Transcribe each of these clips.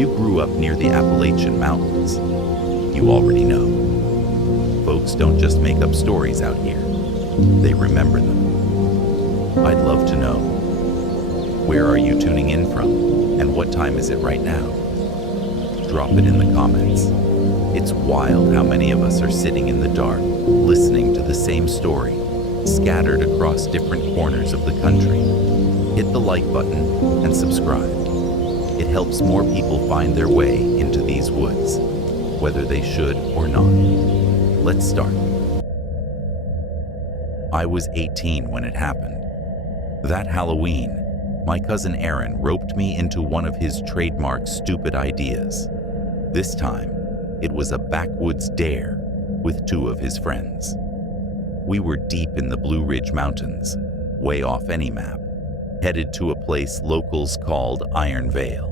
you grew up near the Appalachian Mountains, you already know. Folks don't just make up stories out here, they remember them. I'd love to know, where are you tuning in from, and what time is it right now? Drop it in the comments. It's wild how many of us are sitting in the dark, listening to the same story, scattered across different corners of the country. Hit the like button and subscribe. It helps more people find their way into these woods, whether they should or not. Let's start. I was 18 when it happened. That Halloween, my cousin Aaron roped me into one of his trademark stupid ideas. This time, it was a backwoods dare with two of his friends. We were deep in the Blue Ridge Mountains, way off any map, headed to a place locals called Iron Vale.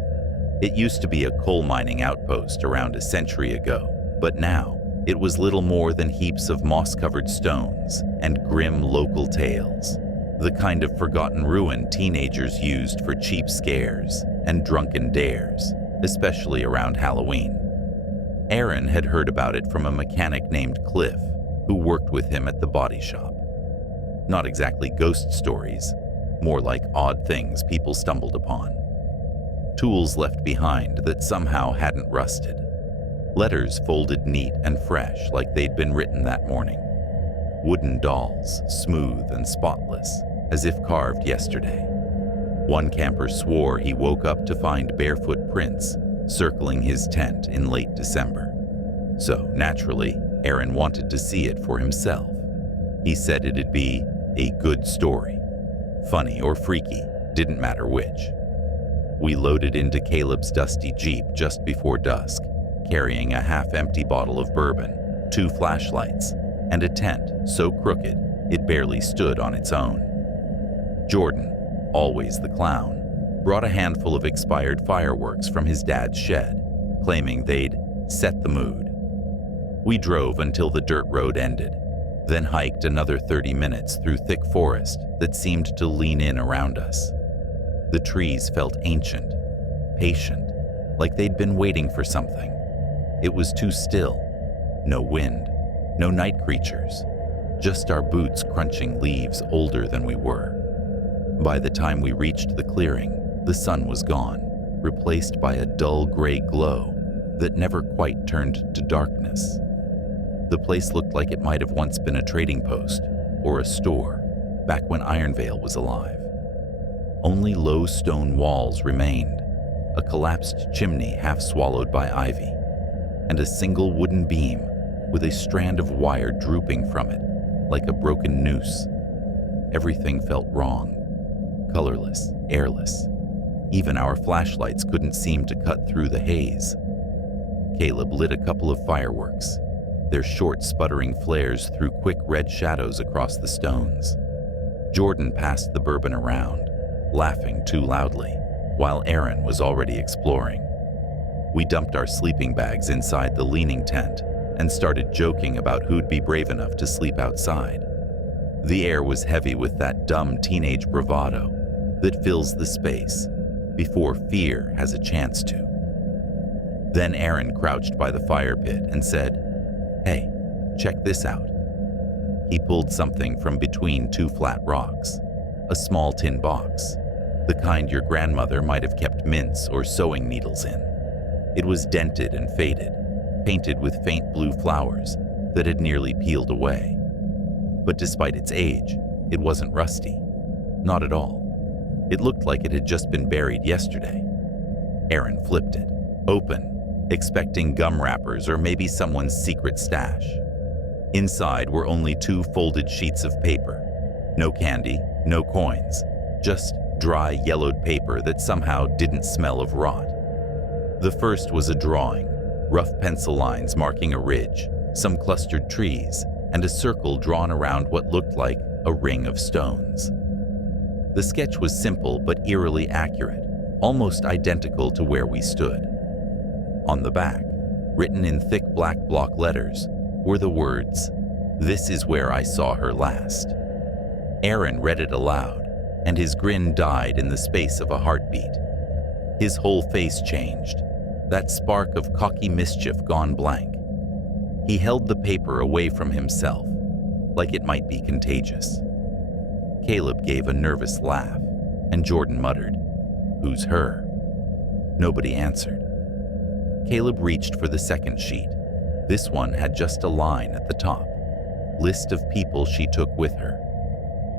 It used to be a coal mining outpost around a century ago, but now it was little more than heaps of moss-covered stones and grim local tales, the kind of forgotten ruin teenagers used for cheap scares and drunken dares, especially around Halloween. Aaron had heard about it from a mechanic named Cliff, who worked with him at the body shop. Not exactly ghost stories, more like odd things people stumbled upon. Tools left behind that somehow hadn't rusted. Letters folded neat and fresh like they'd been written that morning. Wooden dolls, smooth and spotless, as if carved yesterday. One camper swore he woke up to find barefoot prints circling his tent in late December. So, naturally, Aaron wanted to see it for himself. He said it'd be a good story. Funny or freaky, didn't matter which. We loaded into Caleb's dusty Jeep just before dusk, carrying a half-empty bottle of bourbon, 2 flashlights, and a tent so crooked it barely stood on its own. Jordan, always the clown, brought a handful of expired fireworks from his dad's shed, claiming they'd set the mood. We drove until the dirt road ended, then hiked another 30 minutes through thick forest that seemed to lean in around us. The trees felt ancient, patient, like they'd been waiting for something. It was too still. No wind, no night creatures, just our boots crunching leaves older than we were. By the time we reached the clearing, the sun was gone, replaced by a dull gray glow that never quite turned to darkness. The place looked like it might have once been a trading post or a store, back when Iron Vale was alive. Only low stone walls remained, a collapsed chimney half swallowed by ivy, and a single wooden beam with a strand of wire drooping from it, like a broken noose. Everything felt wrong, colorless, airless. Even our flashlights couldn't seem to cut through the haze. Caleb lit a couple of fireworks. Their short, sputtering flares threw quick red shadows across the stones. Jordan passed the bourbon around, laughing too loudly, while Aaron was already exploring. We dumped our sleeping bags inside the leaning tent and started joking about who'd be brave enough to sleep outside. The air was heavy with that dumb teenage bravado that fills the space before fear has a chance to. Then Aaron crouched by the fire pit and said, "Hey, check this out." He pulled something from between 2 flat rocks, a small tin box, the kind your grandmother might have kept mints or sewing needles in. It was dented and faded, painted with faint blue flowers that had nearly peeled away. But despite its age, it wasn't rusty. Not at all. It looked like it had just been buried yesterday. Aaron flipped it, open, expecting gum wrappers or maybe someone's secret stash. Inside were only 2 folded sheets of paper. No candy, no coins, just dry yellowed paper that somehow didn't smell of rot. The first was a drawing, rough pencil lines marking a ridge, some clustered trees, and a circle drawn around what looked like a ring of stones. The sketch was simple but eerily accurate, almost identical to where we stood. On the back, written in thick black block letters, were the words, "This is where I saw her last." Aaron read it aloud, and his grin died in the space of a heartbeat. His whole face changed. that spark of cocky mischief gone blank. He held the paper away from himself, like it might be contagious. Caleb gave a nervous laugh, and Jordan muttered, "Who's her?" Nobody answered. Caleb reached for the second sheet. This one had just a line at the top. List of people she took with her.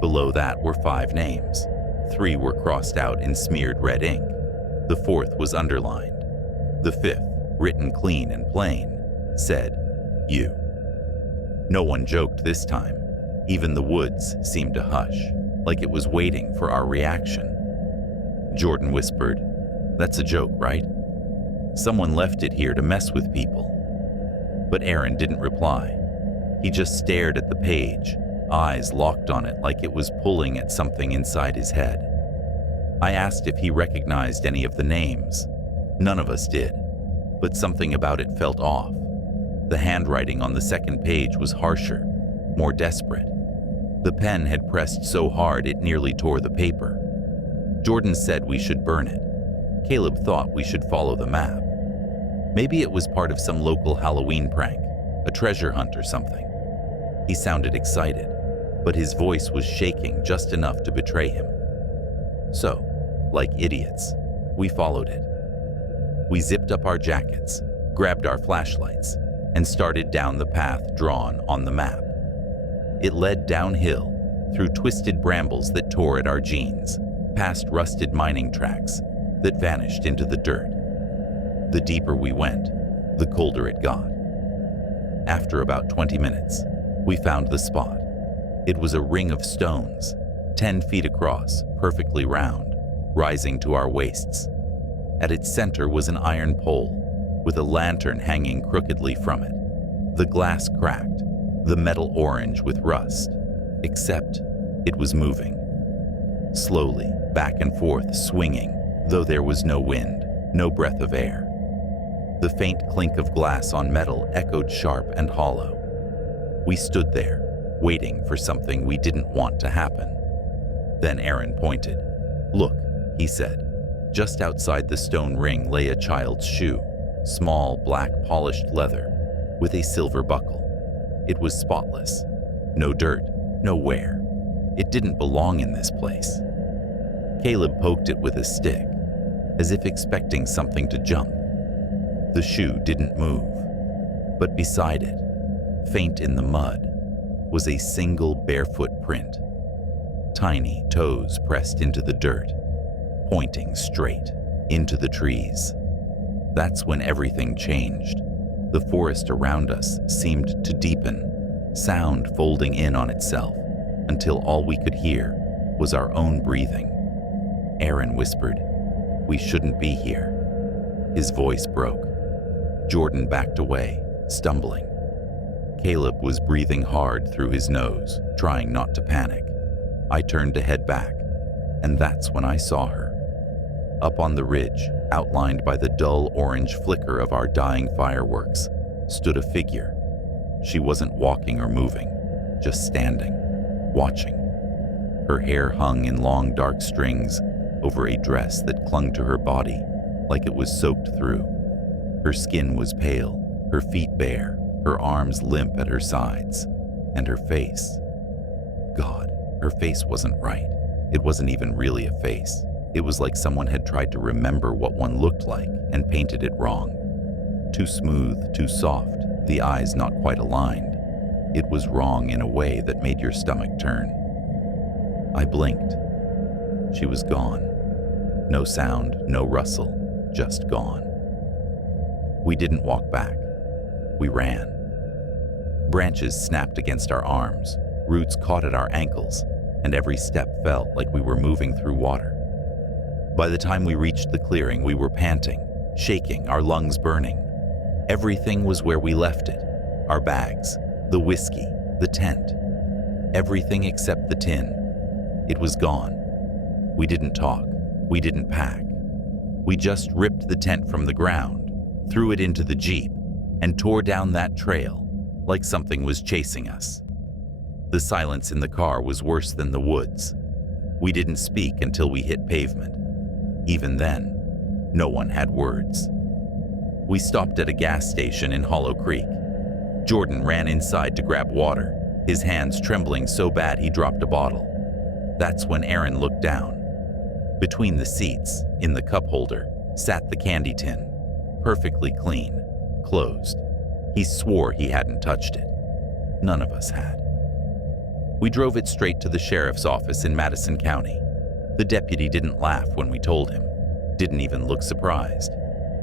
Below that were 5 names. 3 were crossed out in smeared red ink. The 4th was underlined. The 5th, written clean and plain, said, "You." No one joked this time. Even the woods seemed to hush, like it was waiting for our reaction. Jordan whispered, "That's a joke, right? Someone left it here to mess with people." But Aaron didn't reply. He just stared at the page, eyes locked on it like it was pulling at something inside his head. I asked if he recognized any of the names. None of us did, but something about it felt off. The handwriting on the second page was harsher, more desperate. The pen had pressed so hard it nearly tore the paper. Jordan said we should burn it. Caleb thought we should follow the map. Maybe it was part of some local Halloween prank, a treasure hunt or something. He sounded excited, but his voice was shaking just enough to betray him. So, like idiots, we followed it. We zipped up our jackets, grabbed our flashlights, and started down the path drawn on the map. It led downhill, through twisted brambles that tore at our jeans, past rusted mining tracks that vanished into the dirt. The deeper we went, the colder it got. After about 20 minutes, we found the spot. It was a ring of stones, 10 feet across, perfectly round, rising to our waists. At its center was an iron pole, with a lantern hanging crookedly from it. The glass cracked, the metal orange with rust, except it was moving. Slowly, back and forth, swinging, though there was no wind, no breath of air. The faint clink of glass on metal echoed sharp and hollow. We stood there, waiting for something we didn't want to happen. Then Aaron pointed. "Look," he said. Just outside the stone ring lay a child's shoe, small, black, polished leather, with a silver buckle. It was spotless. No dirt, no wear. It didn't belong in this place. Caleb poked it with a stick, as if expecting something to jump. The shoe didn't move, but beside it, faint in the mud, was a single barefoot print. Tiny toes pressed into the dirt, pointing straight into the trees. That's when everything changed. The forest around us seemed to deepen, sound folding in on itself, until all we could hear was our own breathing. Aaron whispered, "We shouldn't be here." His voice broke. Jordan backed away, stumbling. Caleb was breathing hard through his nose, trying not to panic. I turned to head back, and that's when I saw her. Up on the ridge, outlined by the dull orange flicker of our dying fireworks, stood a figure. She wasn't walking or moving, just standing, watching. Her hair hung in long dark strings over a dress that clung to her body like it was soaked through. Her skin was pale, her feet bare, her arms limp at her sides, and her face. God, her face wasn't right. It wasn't even really a face. It was like someone had tried to remember what one looked like and painted it wrong. Too smooth, too soft, the eyes not quite aligned. It was wrong in a way that made your stomach turn. I blinked. She was gone. No sound, no rustle, just gone. We didn't walk back. We ran. Branches snapped against our arms, roots caught at our ankles, and every step felt like we were moving through water. By the time we reached the clearing, we were panting, shaking, our lungs burning. Everything was where we left it. Our bags, the whiskey, the tent. Everything except the tin. It was gone. We didn't talk. We didn't pack. We just ripped the tent from the ground, threw it into the Jeep, and tore down that trail like something was chasing us. The silence in the car was worse than the woods. We didn't speak until we hit pavement. Even then, no one had words. We stopped at a gas station in Hollow Creek. Jordan ran inside to grab water, his hands trembling so bad he dropped a bottle. That's when Aaron looked down. Between the seats, in the cup holder, sat the candy tin, perfectly clean, closed. He swore he hadn't touched it. None of us had. We drove it straight to the sheriff's office in Madison County. The deputy didn't laugh when we told him, didn't even look surprised.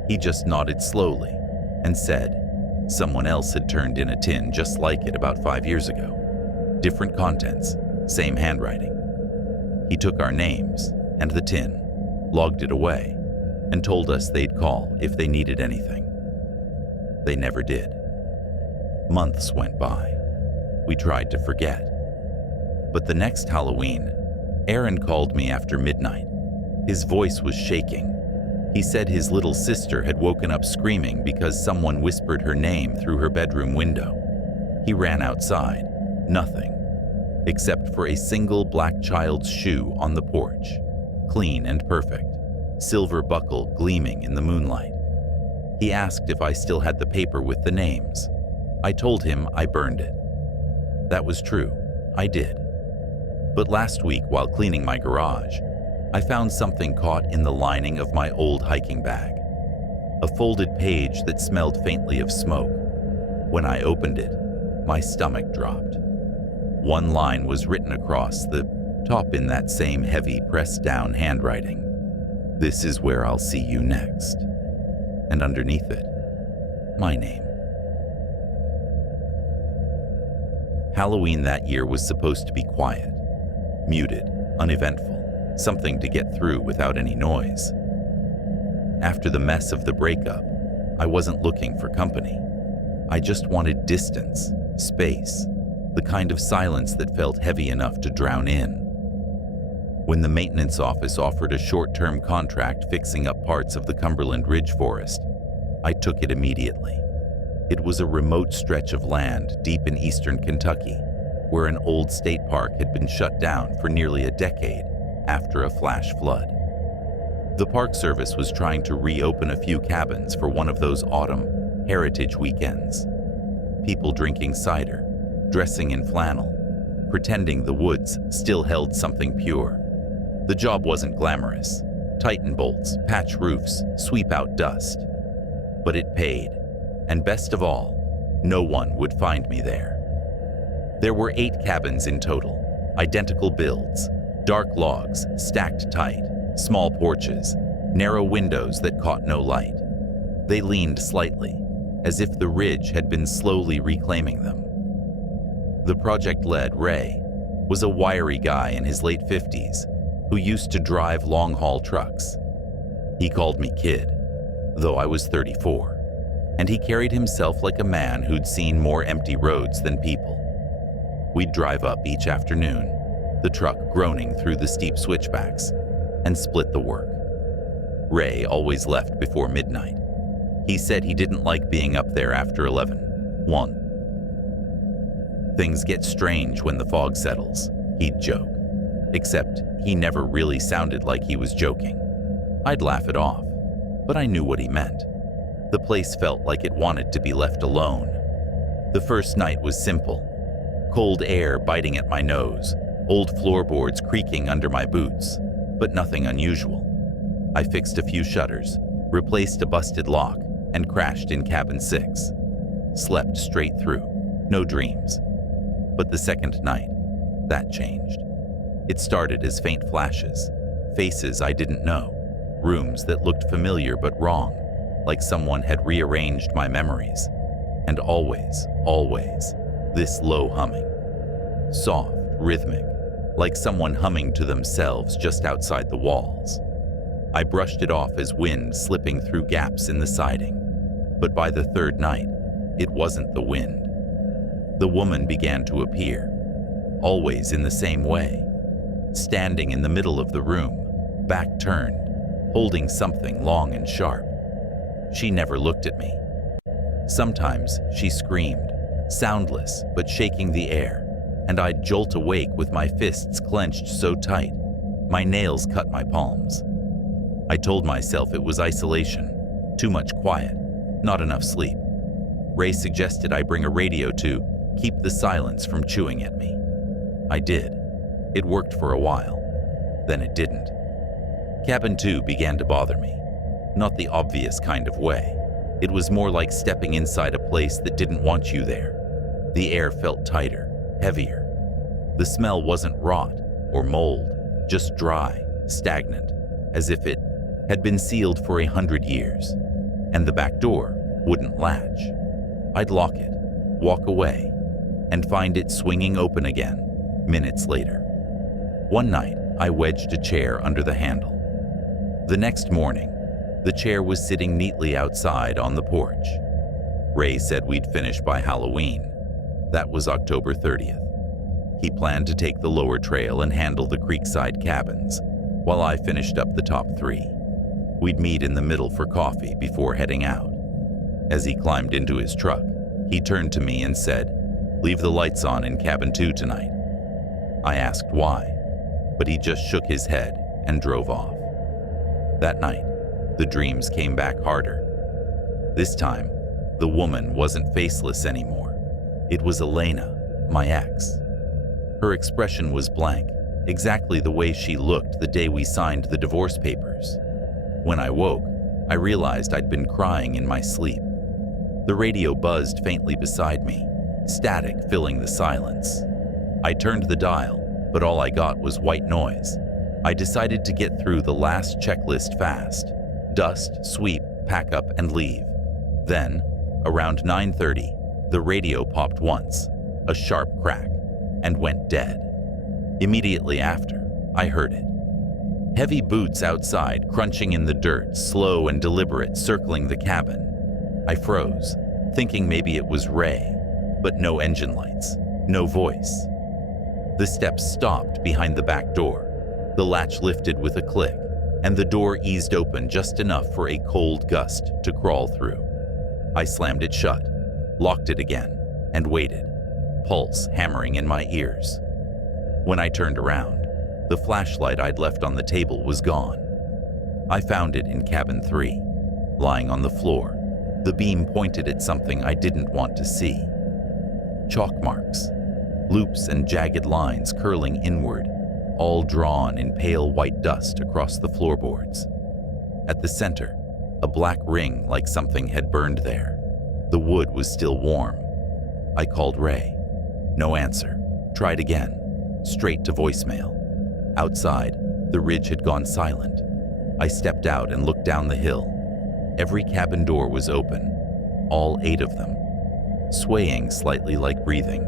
He just nodded slowly and said, someone else had turned in a tin just like it about 5 years ago. Different contents, same handwriting. He took our names and the tin, logged it away, and told us they'd call if they needed anything. They never did. Months went by. We tried to forget. But the next Halloween, Aaron called me after midnight. His voice was shaking. He said his little sister had woken up screaming because someone whispered her name through her bedroom window. He ran outside. Nothing, except for a single black child's shoe on the porch, clean and perfect, silver buckle gleaming in the moonlight. He asked if I still had the paper with the names. I told him I burned it. That was true, I did. But last week, while cleaning my garage, I found something caught in the lining of my old hiking bag. A folded page that smelled faintly of smoke. When I opened it, my stomach dropped. One line was written across the top in that same heavy, pressed-down handwriting. "This is where I'll see you next." And underneath it, my name. Halloween that year was supposed to be quiet, muted, uneventful, something to get through without any noise. After the mess of the breakup, I wasn't looking for company. I just wanted distance, space, the kind of silence that felt heavy enough to drown in. When the maintenance office offered a short-term contract fixing up parts of the Cumberland Ridge Forest, I took it immediately. It was a remote stretch of land deep in eastern Kentucky, where an old state park had been shut down for nearly a decade after a flash flood. The Park Service was trying to reopen a few cabins for one of those autumn heritage weekends. People drinking cider, dressing in flannel, pretending the woods still held something pure. The job wasn't glamorous. Tighten bolts, patch roofs, sweep out dust. But it paid, and best of all, no one would find me there. There were 8 cabins in total, identical builds, dark logs stacked tight, small porches, narrow windows that caught no light. They leaned slightly, as if the ridge had been slowly reclaiming them. The project lead, Ray, was a wiry guy in his late 50s who used to drive long-haul trucks. He called me kid, though I was 34, and he carried himself like a man who'd seen more empty roads than people. We'd drive up each afternoon, the truck groaning through the steep switchbacks, and split the work. Ray always left before midnight. He said he didn't like being up there after 11:1. Things get strange when the fog settles, he'd joke. Except he never really sounded like he was joking. I'd laugh it off, but I knew what he meant. The place felt like it wanted to be left alone. The first night was simple. Cold air biting at my nose, old floorboards creaking under my boots, but nothing unusual. I fixed a few shutters, replaced a busted lock, and crashed in cabin 6. Slept straight through, no dreams. But the second night, that changed. It started as faint flashes, faces I didn't know, rooms that looked familiar but wrong, like someone had rearranged my memories. And always, this low humming. Soft, rhythmic, like someone humming to themselves just outside the walls. I brushed it off as wind slipping through gaps in the siding. But by the third night, it wasn't the wind. The woman began to appear, always in the same way, standing in the middle of the room, back turned, holding something long and sharp. She never looked at me. Sometimes she screamed, soundless but shaking the air, and I'd jolt awake with my fists clenched so tight, my nails cut my palms. I told myself it was isolation, too much quiet, not enough sleep. Ray suggested I bring a radio to keep the silence from chewing at me. I did. It worked for a while. Then it didn't. Cabin 2 began to bother me. Not the obvious kind of way. It was more like stepping inside a place that didn't want you there. The air felt tighter, heavier. The smell wasn't rot or mold, just dry, stagnant, as if it had been sealed for 100 years. And the back door wouldn't latch. I'd lock it, walk away, and find it swinging open again minutes later. One night, I wedged a chair under the handle. The next morning, the chair was sitting neatly outside on the porch. Ray said we'd finish by Halloween. That was October 30th. He planned to take the lower trail and handle the creekside cabins, while I finished up the top 3. We'd meet in the middle for coffee before heading out. As he climbed into his truck, he turned to me and said, "Leave the lights on in cabin 2 tonight." I asked why, but he just shook his head and drove off. That night, the dreams came back harder. This time, the woman wasn't faceless anymore. It was Elena, my ex. Her expression was blank, exactly the way she looked the day we signed the divorce papers. When I woke, I realized I'd been crying in my sleep. The radio buzzed faintly beside me, static filling the silence. I turned the dial, but all I got was white noise. I decided to get through the last checklist fast. Dust, sweep, pack up, and leave. Then, around 9:30, the radio popped once, a sharp crack, and went dead. Immediately after, I heard it. Heavy boots outside, crunching in the dirt, slow and deliberate, circling the cabin. I froze, thinking maybe it was Ray, but no engine lights, no voice. The steps stopped behind the back door. The latch lifted with a click, and the door eased open just enough for a cold gust to crawl through. I slammed it shut, locked it again, and waited, pulse hammering in my ears. When I turned around, the flashlight I'd left on the table was gone. I found it in cabin 3, lying on the floor. The beam pointed at something I didn't want to see. Chalk marks, loops and jagged lines curling inward, all drawn in pale white dust across the floorboards. At the center, a black ring like something had burned there. The wood was still warm. I called Ray. No answer. Tried again. Straight to voicemail. Outside, the ridge had gone silent. I stepped out and looked down the hill. Every cabin door was open, all 8 of them, swaying slightly like breathing.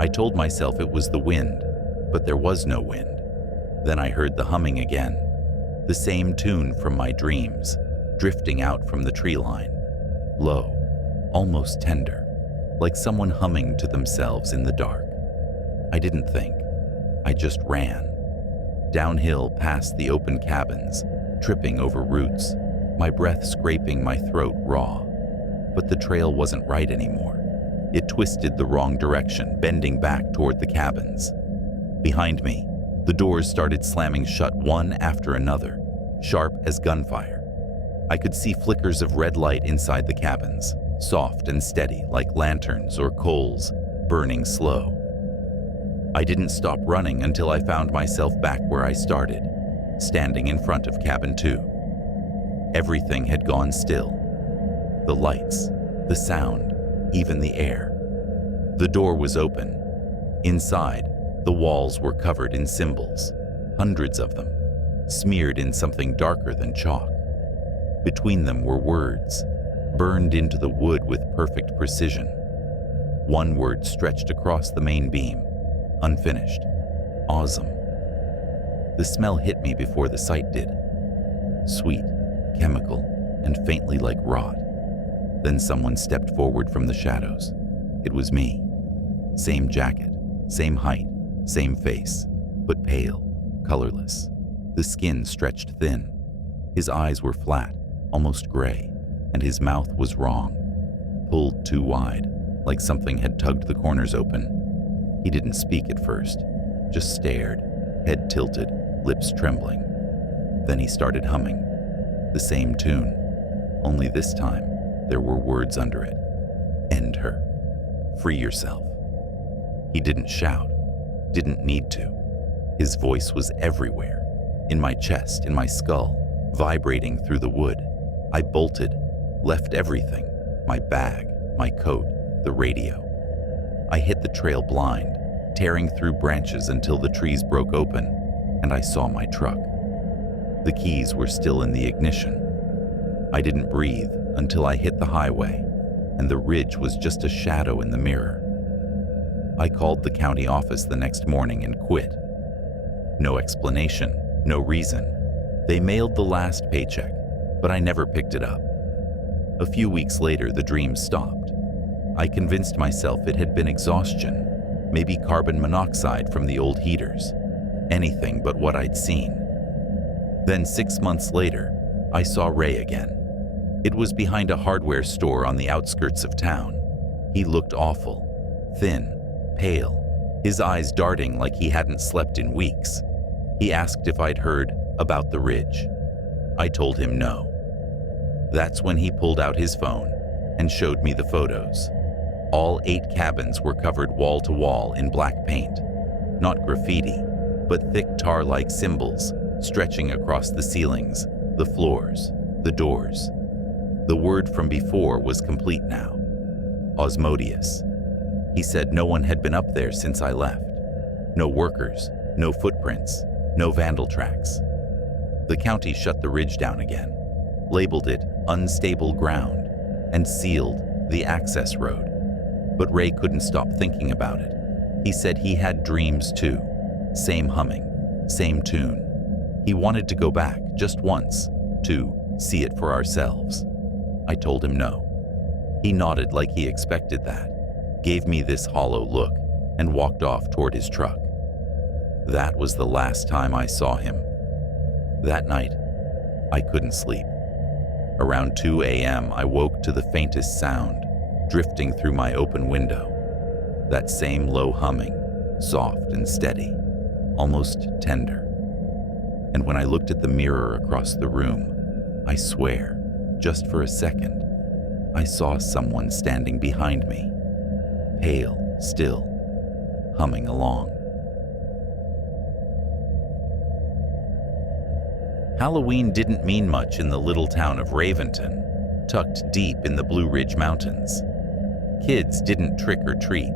I told myself it was the wind, but there was no wind. Then I heard the humming again, the same tune from my dreams, drifting out from the tree line, low, almost tender, like someone humming to themselves in the dark. I didn't think. I just ran. Downhill past the open cabins, tripping over roots, my breath scraping my throat raw. But the trail wasn't right anymore. It twisted the wrong direction, bending back toward the cabins. Behind me, the doors started slamming shut one after another, sharp as gunfire. I could see flickers of red light inside the cabins, soft and steady like lanterns or coals, burning slow. I didn't stop running until I found myself back where I started, standing in front of cabin 2. Everything had gone still. The lights, the sound, even the air. The door was open. Inside, the walls were covered in symbols, hundreds of them, smeared in something darker than chalk. Between them were words, burned into the wood with perfect precision. One word stretched across the main beam, unfinished. Awesome. The smell hit me before the sight did. Sweet, chemical, and faintly like rot. Then someone stepped forward from the shadows. It was me. Same jacket, same height, same face, but pale, colorless. The skin stretched thin. His eyes were flat, almost gray, and his mouth was wrong, pulled too wide, like something had tugged the corners open. He didn't speak at first, just stared, head tilted, lips trembling. Then he started humming, the same tune, only this time, There were words under it. End her. Free yourself. He didn't shout, didn't need to. His voice was everywhere, in my chest, in my skull, vibrating through the wood. I bolted, left everything, my bag, my coat, the radio. I hit the trail blind, tearing through branches until the trees broke open, and I saw my truck. The keys were still in the ignition. I didn't breathe until I hit the highway, and the ridge was just a shadow in the mirror. I called the county office the next morning and quit. No explanation, no reason. They mailed the last paycheck, but I never picked it up. A few weeks later, the dream stopped. I convinced myself it had been exhaustion, maybe carbon monoxide from the old heaters. Anything but what I'd seen. Then 6 months later, I saw Ray again. It was behind a hardware store on the outskirts of town. He looked awful, thin, pale, his eyes darting like he hadn't slept in weeks. He asked if I'd heard about the ridge. I told him no. That's when he pulled out his phone and showed me the photos. All 8 cabins were covered wall to wall in black paint. Not graffiti, but thick tar-like symbols stretching across the ceilings, the floors, the doors. The word from before was complete now. Osmodeus. He said no one had been up there since I left. No workers, no footprints, no vandal tracks. The county shut the ridge down again, labeled it unstable ground, and sealed the access road. But Ray couldn't stop thinking about it. He said he had dreams too. Same humming, same tune. He wanted to go back just once to see it for ourselves. I told him no. He nodded like he expected that, gave me this hollow look, and walked off toward his truck. That was the last time I saw him. That night, I couldn't sleep. Around 2 a.m., I woke to the faintest sound, drifting through my open window. That same low humming, soft and steady, almost tender. And when I looked at the mirror across the room, I swear, just for a second, I saw someone standing behind me, pale, still, humming along. Halloween didn't mean much in the little town of Raventon, tucked deep in the Blue Ridge Mountains. Kids didn't trick or treat.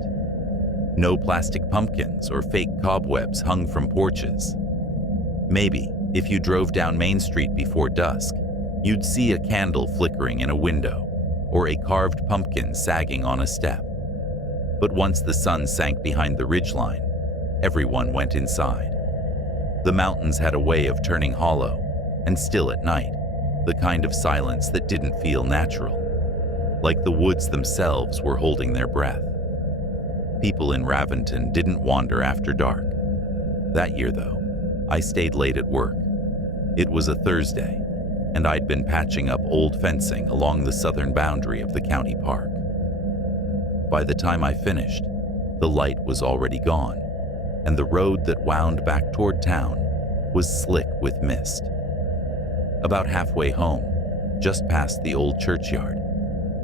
No plastic pumpkins or fake cobwebs hung from porches. Maybe, if you drove down Main Street before dusk, you'd see a candle flickering in a window or a carved pumpkin sagging on a step. But once the sun sank behind the ridgeline, everyone went inside. The mountains had a way of turning hollow and still at night, the kind of silence that didn't feel natural, like the woods themselves were holding their breath. People in Raventon didn't wander after dark. That year, though, I stayed late at work. It was a Thursday, and I'd been patching up old fencing along the southern boundary of the county park. By the time I finished, the light was already gone, and the road that wound back toward town was slick with mist. About halfway home, just past the old churchyard,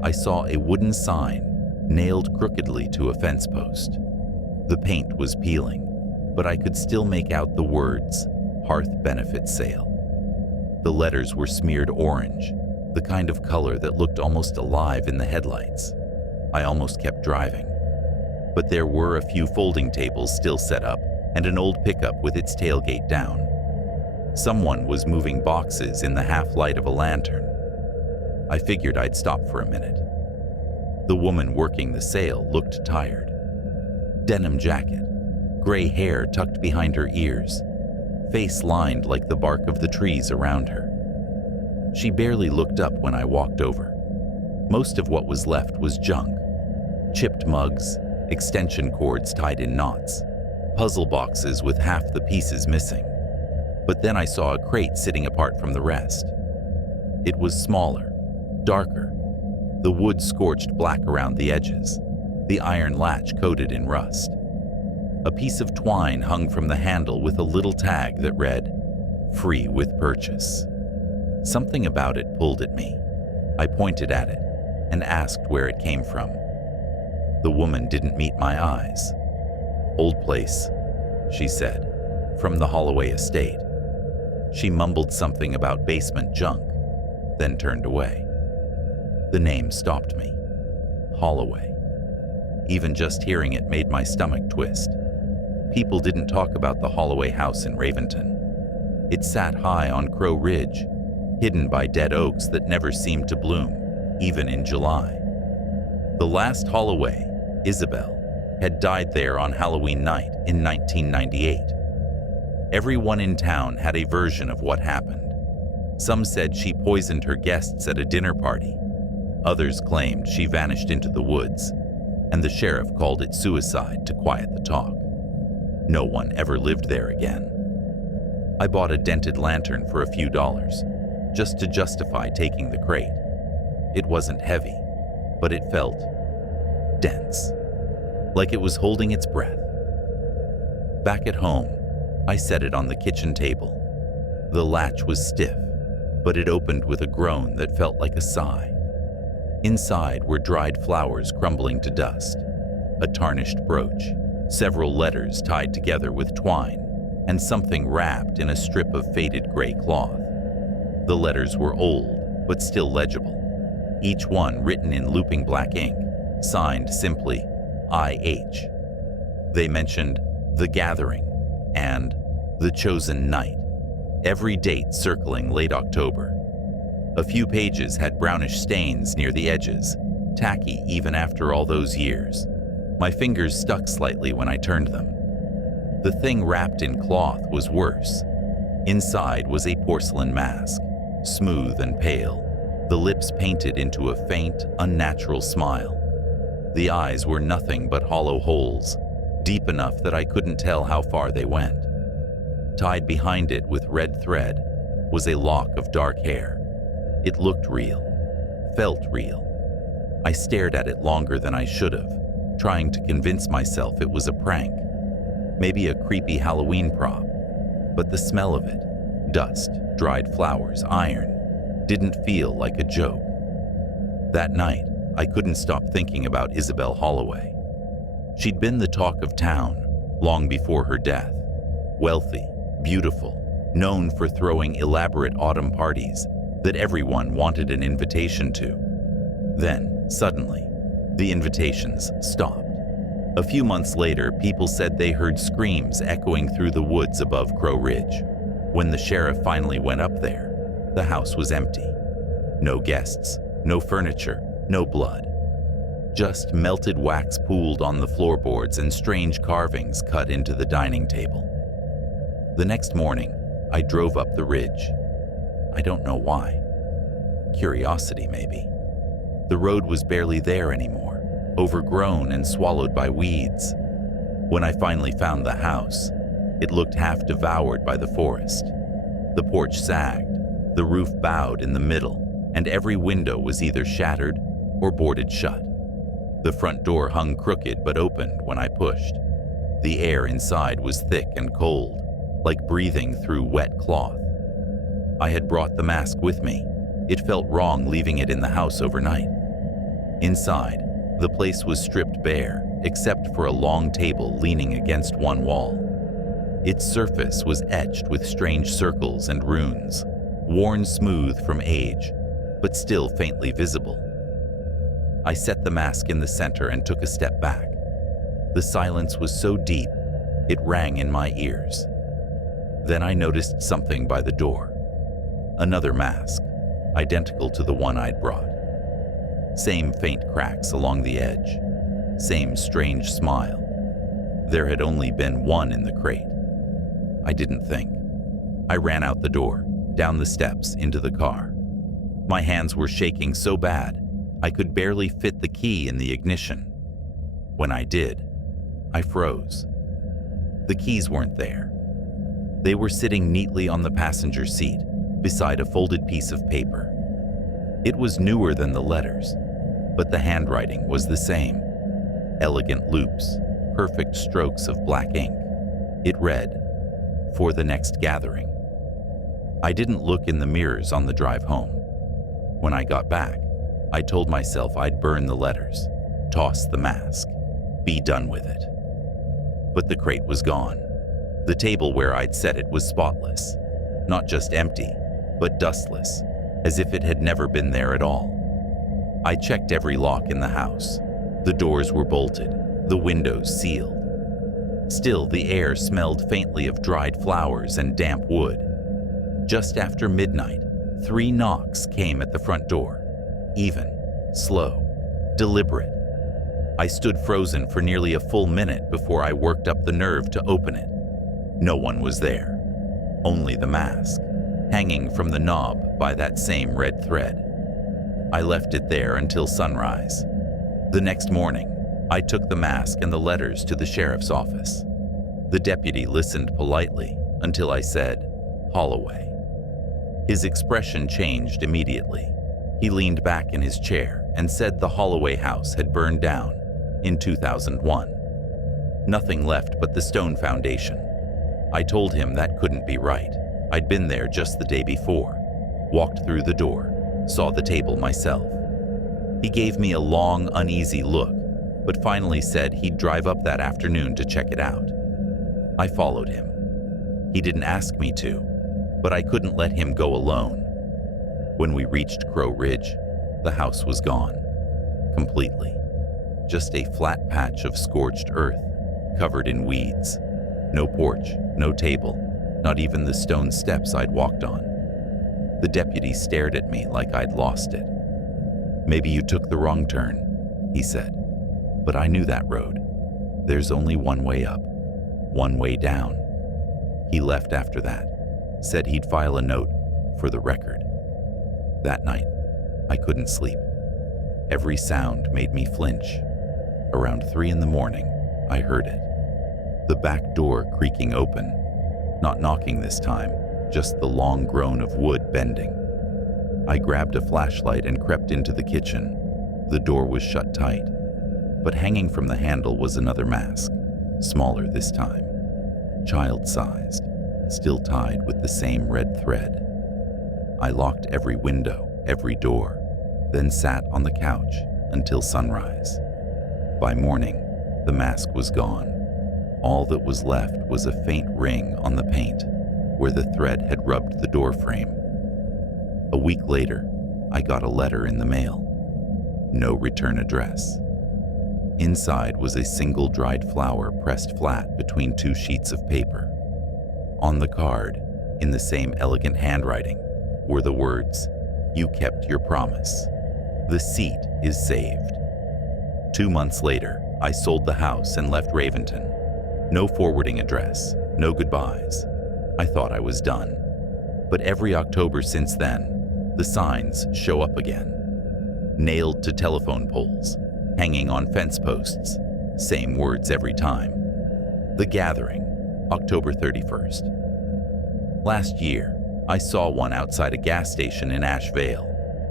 I saw a wooden sign nailed crookedly to a fence post. The paint was peeling, but I could still make out the words, Hearth Benefit Sale. The letters were smeared orange, the kind of color that looked almost alive in the headlights. I almost kept driving. But there were a few folding tables still set up and an old pickup with its tailgate down. Someone was moving boxes in the half-light of a lantern. I figured I'd stop for a minute. The woman working the sale looked tired. Denim jacket, gray hair tucked behind her ears, face lined like the bark of the trees around her. She barely looked up when I walked over. Most of what was left was junk. Chipped mugs, extension cords tied in knots, puzzle boxes with half the pieces missing. But then I saw a crate sitting apart from the rest. It was smaller, darker, the wood scorched black around the edges, the iron latch coated in rust. A piece of twine hung from the handle with a little tag that read, "Free with purchase." Something about it pulled at me. I pointed at it. and asked where it came from. The woman didn't meet my eyes. "Old place," she said, "from the Holloway estate." She mumbled something about basement junk, then turned away. The name stopped me. Holloway. Even just hearing it made my stomach twist. People didn't talk about the Holloway house in Raventon. It sat high on Crow Ridge, hidden by dead oaks that never seemed to bloom, even in July. The last Holloway, Isabel, had died there on Halloween night in 1998. Everyone in town had a version of what happened. Some said she poisoned her guests at a dinner party. Others claimed she vanished into the woods, and the sheriff called it suicide to quiet the talk. No one ever lived there again. I bought a dented lantern for a few dollars, just to justify taking the crate. It wasn't heavy, but it felt dense, like it was holding its breath. Back at home, I set it on the kitchen table. The latch was stiff, but it opened with a groan that felt like a sigh. Inside were dried flowers crumbling to dust, a tarnished brooch, several letters tied together with twine, and something wrapped in a strip of faded gray cloth. The letters were old, but still legible, each one written in looping black ink, signed simply I.H. They mentioned The Gathering and The Chosen Night, every date circling late October. A few pages had brownish stains near the edges, tacky even after all those years. My fingers stuck slightly when I turned them. The thing wrapped in cloth was worse. Inside was a porcelain mask, smooth and pale, the lips painted into a faint, unnatural smile. The eyes were nothing but hollow holes, deep enough that I couldn't tell how far they went. Tied behind it with red thread was a lock of dark hair. It looked real, felt real. I stared at it longer than I should have, trying to convince myself it was a prank, maybe a creepy Halloween prop. But the smell of it, dust, dried flowers, iron, didn't feel like a joke. That night, I couldn't stop thinking about Isabel Holloway. She'd been the talk of town long before her death. Wealthy, beautiful, known for throwing elaborate autumn parties that everyone wanted an invitation to. Then, suddenly, the invitations stopped. A few months later, people said they heard screams echoing through the woods above Crow Ridge. When the sheriff finally went up there, the house was empty. No guests, no furniture, no blood. Just melted wax pooled on the floorboards and strange carvings cut into the dining table. The next morning, I drove up the ridge. I don't know why. Curiosity, maybe. The road was barely there anymore, overgrown and swallowed by weeds. When I finally found the house, it looked half devoured by the forest. The porch sagged, the roof bowed in the middle, and every window was either shattered or boarded shut. The front door hung crooked but opened when I pushed. The air inside was thick and cold, like breathing through wet cloth. I had brought the mask with me. It felt wrong leaving it in the house overnight. Inside, the place was stripped bare, except for a long table leaning against one wall. Its surface was etched with strange circles and runes, worn smooth from age, but still faintly visible. I set the mask in the center and took a step back. The silence was so deep, it rang in my ears. Then I noticed something by the door. Another mask, identical to the one I'd brought. Same faint cracks along the edge, same strange smile. There had only been one in the crate. I didn't think. I ran out the door, down the steps, into the car. My hands were shaking so bad, I could barely fit the key in the ignition. When I did, I froze. The keys weren't there. They were sitting neatly on the passenger seat, beside a folded piece of paper. It was newer than the letters, but the handwriting was the same. Elegant loops, perfect strokes of black ink. It read, "For the next gathering." I didn't look in the mirrors on the drive home. When I got back, I told myself I'd burn the letters, toss the mask, be done with it. But the crate was gone. The table where I'd set it was spotless, not just empty, but dustless, as if it had never been there at all. I checked every lock in the house. The doors were bolted, the windows sealed. Still, the air smelled faintly of dried flowers and damp wood. Just after midnight, 3 knocks came at the front door, even, slow, deliberate. I stood frozen for nearly a full minute before I worked up the nerve to open it. No one was there, only the mask, hanging from the knob by that same red thread. I left it there until sunrise. The next morning, I took the mask and the letters to the sheriff's office. The deputy listened politely until I said, "Holloway." His expression changed immediately. He leaned back in his chair and said the Holloway house had burned down in 2001. Nothing left but the stone foundation. I told him that couldn't be right. I'd been there just the day before, walked through the door, saw the table myself. He gave me a long, uneasy look, but finally said he'd drive up that afternoon to check it out. I followed him. He didn't ask me to, but I couldn't let him go alone. When we reached Crow Ridge, the house was gone, completely. Just a flat patch of scorched earth, covered in weeds. No porch, no table, not even the stone steps I'd walked on. The deputy stared at me like I'd lost it. "Maybe you took the wrong turn," he said. "But I knew that road. There's only one way up, one way down." He left after that, said he'd file a note for the record. That night, I couldn't sleep. Every sound made me flinch. Around 3 a.m, I heard it. The back door creaking open, not knocking this time, just the long groan of wood bending. I grabbed a flashlight and crept into the kitchen. The door was shut tight, but hanging from the handle was another mask, smaller this time, child-sized, still tied with the same red thread. I locked every window, every door, then sat on the couch until sunrise. By morning, the mask was gone. All that was left was a faint ring on the paint where the thread had rubbed the door frame. A week later, I got a letter in the mail. No return address. Inside was a single dried flower pressed flat between 2 sheets of paper. On the card, in the same elegant handwriting, were the words, "You kept your promise. The seat is saved." 2 months later, I sold the house and left Raventon. No forwarding address, no goodbyes. I thought I was done. But every October since then, the signs show up again. Nailed to telephone poles, hanging on fence posts, same words every time. The Gathering, October 31st. Last year, I saw one outside a gas station in Asheville,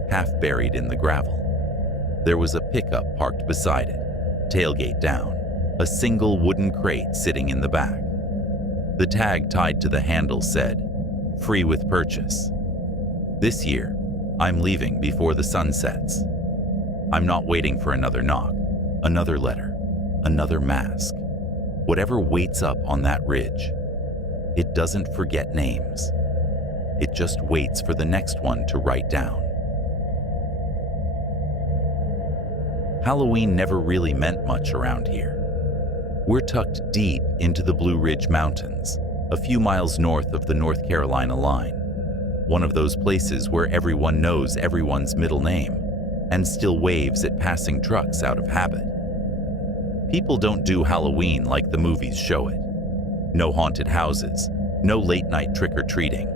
half buried in the gravel. There was a pickup parked beside it, tailgate down, a single wooden crate sitting in the back. The tag tied to the handle said, "Free with purchase." This year, I'm leaving before the sun sets. I'm not waiting for another knock, another letter, another mask. Whatever waits up on that ridge, it doesn't forget names. It just waits for the next one to write down. Halloween never really meant much around here. We're tucked deep into the Blue Ridge Mountains, a few miles north of the North Carolina line. One of those places where everyone knows everyone's middle name and still waves at passing trucks out of habit. People don't do Halloween like the movies show it. No haunted houses, no late-night trick-or-treating.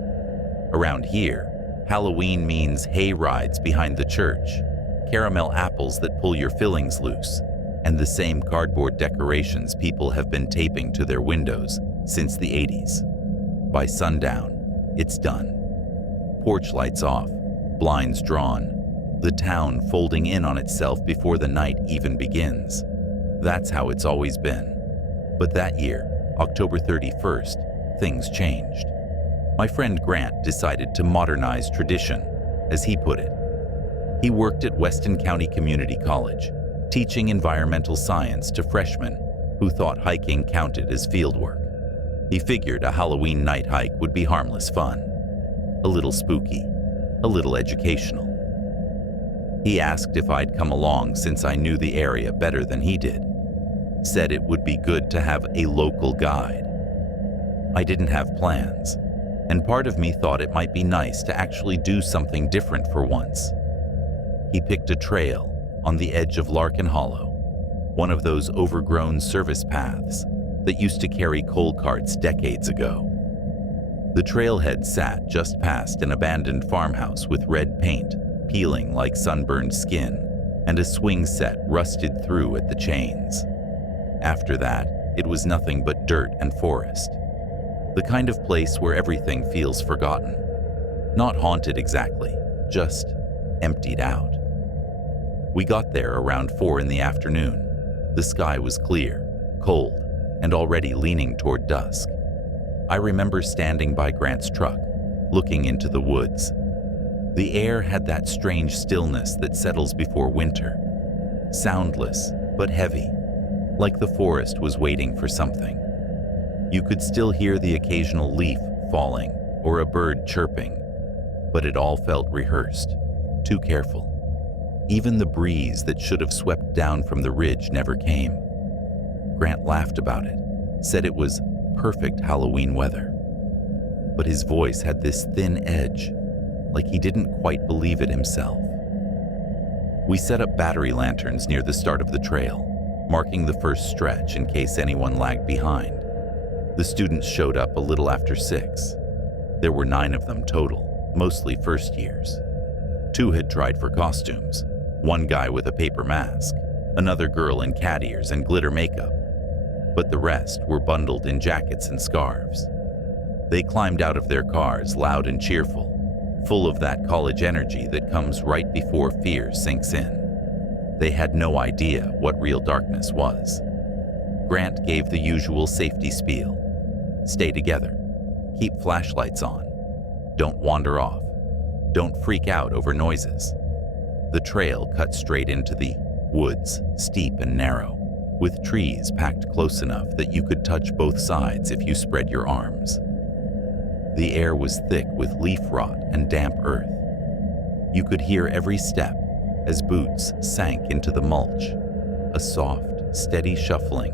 Around here, Halloween means hay rides behind the church, caramel apples that pull your fillings loose, and the same cardboard decorations people have been taping to their windows since the 80s. By sundown, it's done. Porch lights off, blinds drawn, the town folding in on itself before the night even begins. That's how it's always been. But that year, October 31st, things changed. My friend Grant decided to modernize tradition, as he put it. He worked at Weston County Community College, teaching environmental science to freshmen who thought hiking counted as fieldwork. He figured a Halloween night hike would be harmless fun, a little spooky, a little educational. He asked if I'd come along since I knew the area better than he did. Said it would be good to have a local guide. I didn't have plans, and part of me thought it might be nice to actually do something different for once. He picked a trail on the edge of Larkin Hollow, one of those overgrown service paths that used to carry coal carts decades ago. The trailhead sat just past an abandoned farmhouse with red paint peeling like sunburned skin and a swing set rusted through at the chains. After that, it was nothing but dirt and forest. The kind of place where everything feels forgotten. Not haunted exactly, just emptied out. We got there around 4 in the afternoon. The sky was clear, cold, and already leaning toward dusk. I remember standing by Grant's truck, looking into the woods. The air had that strange stillness that settles before winter. Soundless, but heavy, like the forest was waiting for something. You could still hear the occasional leaf falling or a bird chirping, but it all felt rehearsed, too careful. Even the breeze that should have swept down from the ridge never came. Grant laughed about it, said it was perfect Halloween weather. But his voice had this thin edge, like he didn't quite believe it himself. We set up battery lanterns near the start of the trail, marking the first stretch in case anyone lagged behind. The students showed up a little after 6. There were 9 of them total, mostly first years. 2 had tried for costumes, one guy with a paper mask, another girl in cat ears and glitter makeup, but the rest were bundled in jackets and scarves. They climbed out of their cars loud and cheerful, full of that college energy that comes right before fear sinks in. They had no idea what real darkness was. Grant gave the usual safety spiel. Stay together. Keep flashlights on. Don't wander off. Don't freak out over noises. The trail cut straight into the woods, steep and narrow, with trees packed close enough that you could touch both sides if you spread your arms. The air was thick with leaf rot and damp earth. You could hear every step as boots sank into the mulch, a soft, steady shuffling,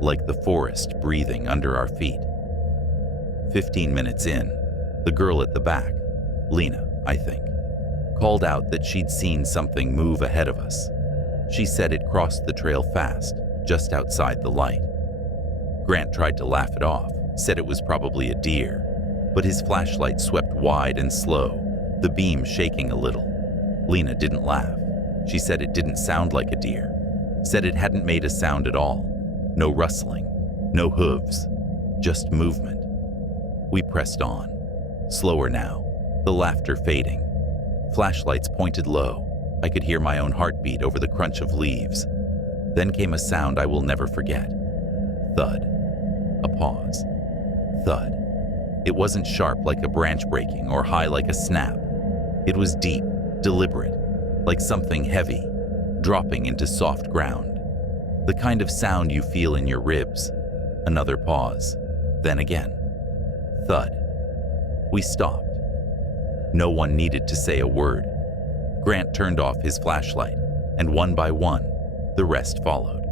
like the forest breathing under our feet. 15 minutes in, the girl at the back, Lena, I think, called out that she'd seen something move ahead of us. She said it crossed the trail fast, just outside the light. Grant tried to laugh it off, said it was probably a deer, but his flashlight swept wide and slow, the beam shaking a little. Lena didn't laugh. She said it didn't sound like a deer, said it hadn't made a sound at all. No rustling, no hooves, just movement. We pressed on, slower now, the laughter fading. Flashlights pointed low. I could hear my own heartbeat over the crunch of leaves. Then came a sound I will never forget. Thud. A pause. Thud. It wasn't sharp like a branch breaking or high like a snap. It was deep, deliberate, like something heavy, dropping into soft ground. The kind of sound you feel in your ribs. Another pause. Then again. Thud. We stopped. No one needed to say a word. Grant turned off his flashlight, and one by one, the rest followed.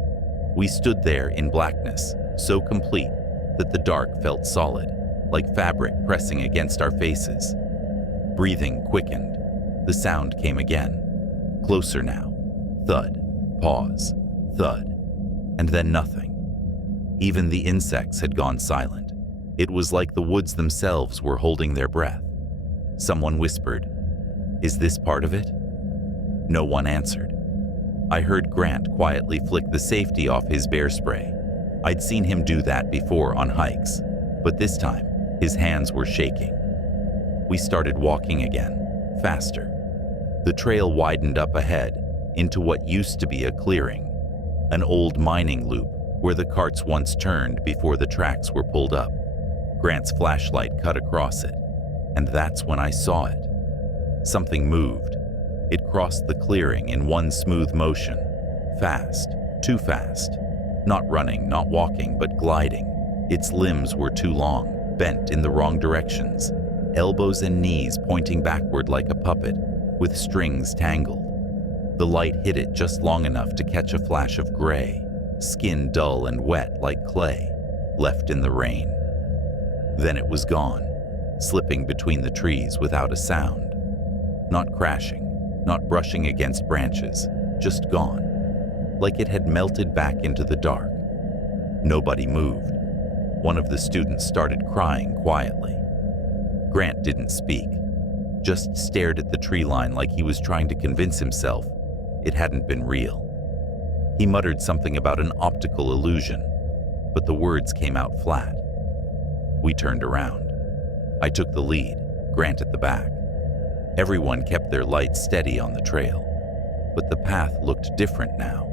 We stood there in blackness, so complete that the dark felt solid, like fabric pressing against our faces. Breathing quickened. The sound came again. Closer now. Thud. Pause. Thud. And then nothing. Even the insects had gone silent. It was like the woods themselves were holding their breath. Someone whispered, "Is this part of it?" No one answered. I heard Grant quietly flick the safety off his bear spray. I'd seen him do that before on hikes, but this time, his hands were shaking. We started walking again, faster. The trail widened up ahead into what used to be a clearing, an old mining loop where the carts once turned before the tracks were pulled up. Grant's flashlight cut across it, and that's when I saw it. Something moved, It crossed the clearing in one smooth motion. Fast, too fast. Not running, not walking, but gliding. Its limbs were too long, bent in the wrong directions, elbows and knees pointing backward like a puppet, with strings tangled. The light hit it just long enough to catch a flash of gray, skin dull and wet like clay, left in the rain. Then it was gone, slipping between the trees without a sound. Not crashing, not brushing against branches, just gone, like it had melted back into the dark. Nobody moved. One of the students started crying quietly. Grant didn't speak, just stared at the tree line like he was trying to convince himself it hadn't been real. He muttered something about an optical illusion, but the words came out flat. We turned around. I took the lead, Grant at the back. Everyone kept their lights steady on the trail, but the path looked different now.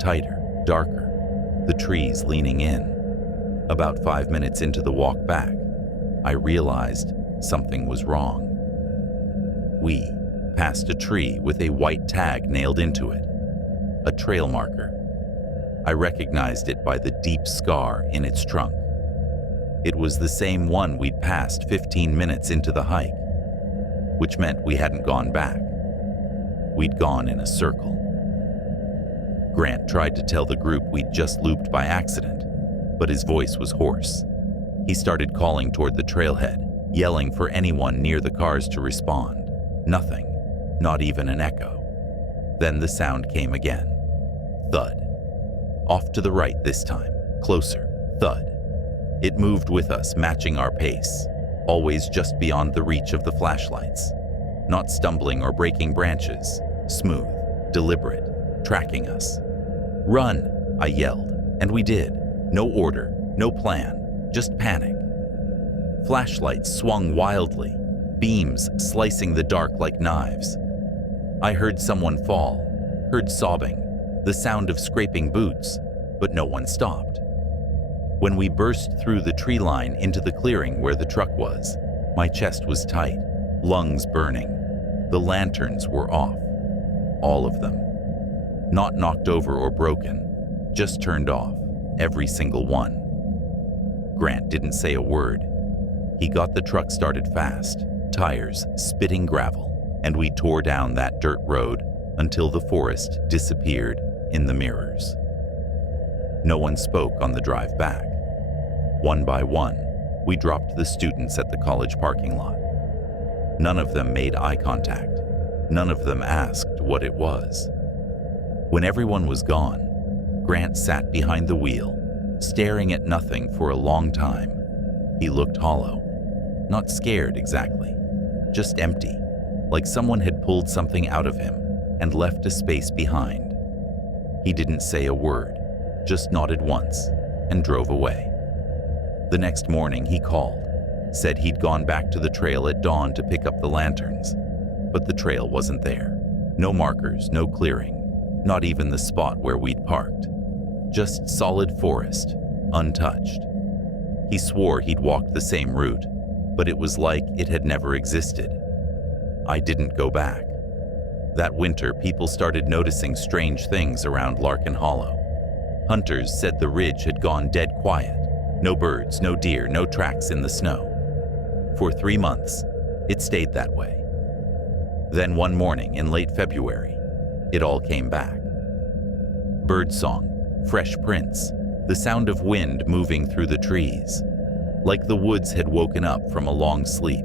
Tighter, darker, the trees leaning in. About 5 minutes into the walk back, I realized something was wrong. We passed a tree with a white tag nailed into it, a trail marker. I recognized it by the deep scar in its trunk. It was the same one we'd passed 15 minutes into the hike, which meant we hadn't gone back. We'd gone in a circle. Grant tried to tell the group we'd just looped by accident, but his voice was hoarse. He started calling toward the trailhead, yelling for anyone near the cars to respond. Nothing, not even an echo. Then the sound came again. Thud. Off to the right this time, closer, thud. It moved with us, matching our pace, always just beyond the reach of the flashlights. Not stumbling or breaking branches, smooth, deliberate, tracking us. Run, I yelled, and we did. No order, no plan, just panic. Flashlights swung wildly, beams slicing the dark like knives. I heard someone fall, heard sobbing, the sound of scraping boots, but no one stopped. When we burst through the tree line into the clearing where the truck was, my chest was tight, lungs burning. The lanterns were off. All of them. Not knocked over or broken, just turned off, every single one. Grant didn't say a word. He got the truck started fast, tires spitting gravel, and we tore down that dirt road until the forest disappeared in the mirrors. No one spoke on the drive back. One by one, we dropped the students at the college parking lot. None of them made eye contact. None of them asked what it was. When everyone was gone, Grant sat behind the wheel, staring at nothing for a long time. He looked hollow. Not scared exactly, just empty, like someone had pulled something out of him and left a space behind. He didn't say a word, just nodded once and drove away. The next morning he called, said he'd gone back to the trail at dawn to pick up the lanterns, but the trail wasn't there. No markers, no clearing, not even the spot where we'd parked. Just solid forest, untouched. He swore he'd walked the same route, but it was like it had never existed. I didn't go back. That winter, people started noticing strange things around Larkin Hollow. Hunters said the ridge had gone dead quiet. No birds, no deer, no tracks in the snow. For 3 months, it stayed that way. Then one morning in late February, it all came back. Birdsong, fresh prints, the sound of wind moving through the trees, like the woods had woken up from a long sleep.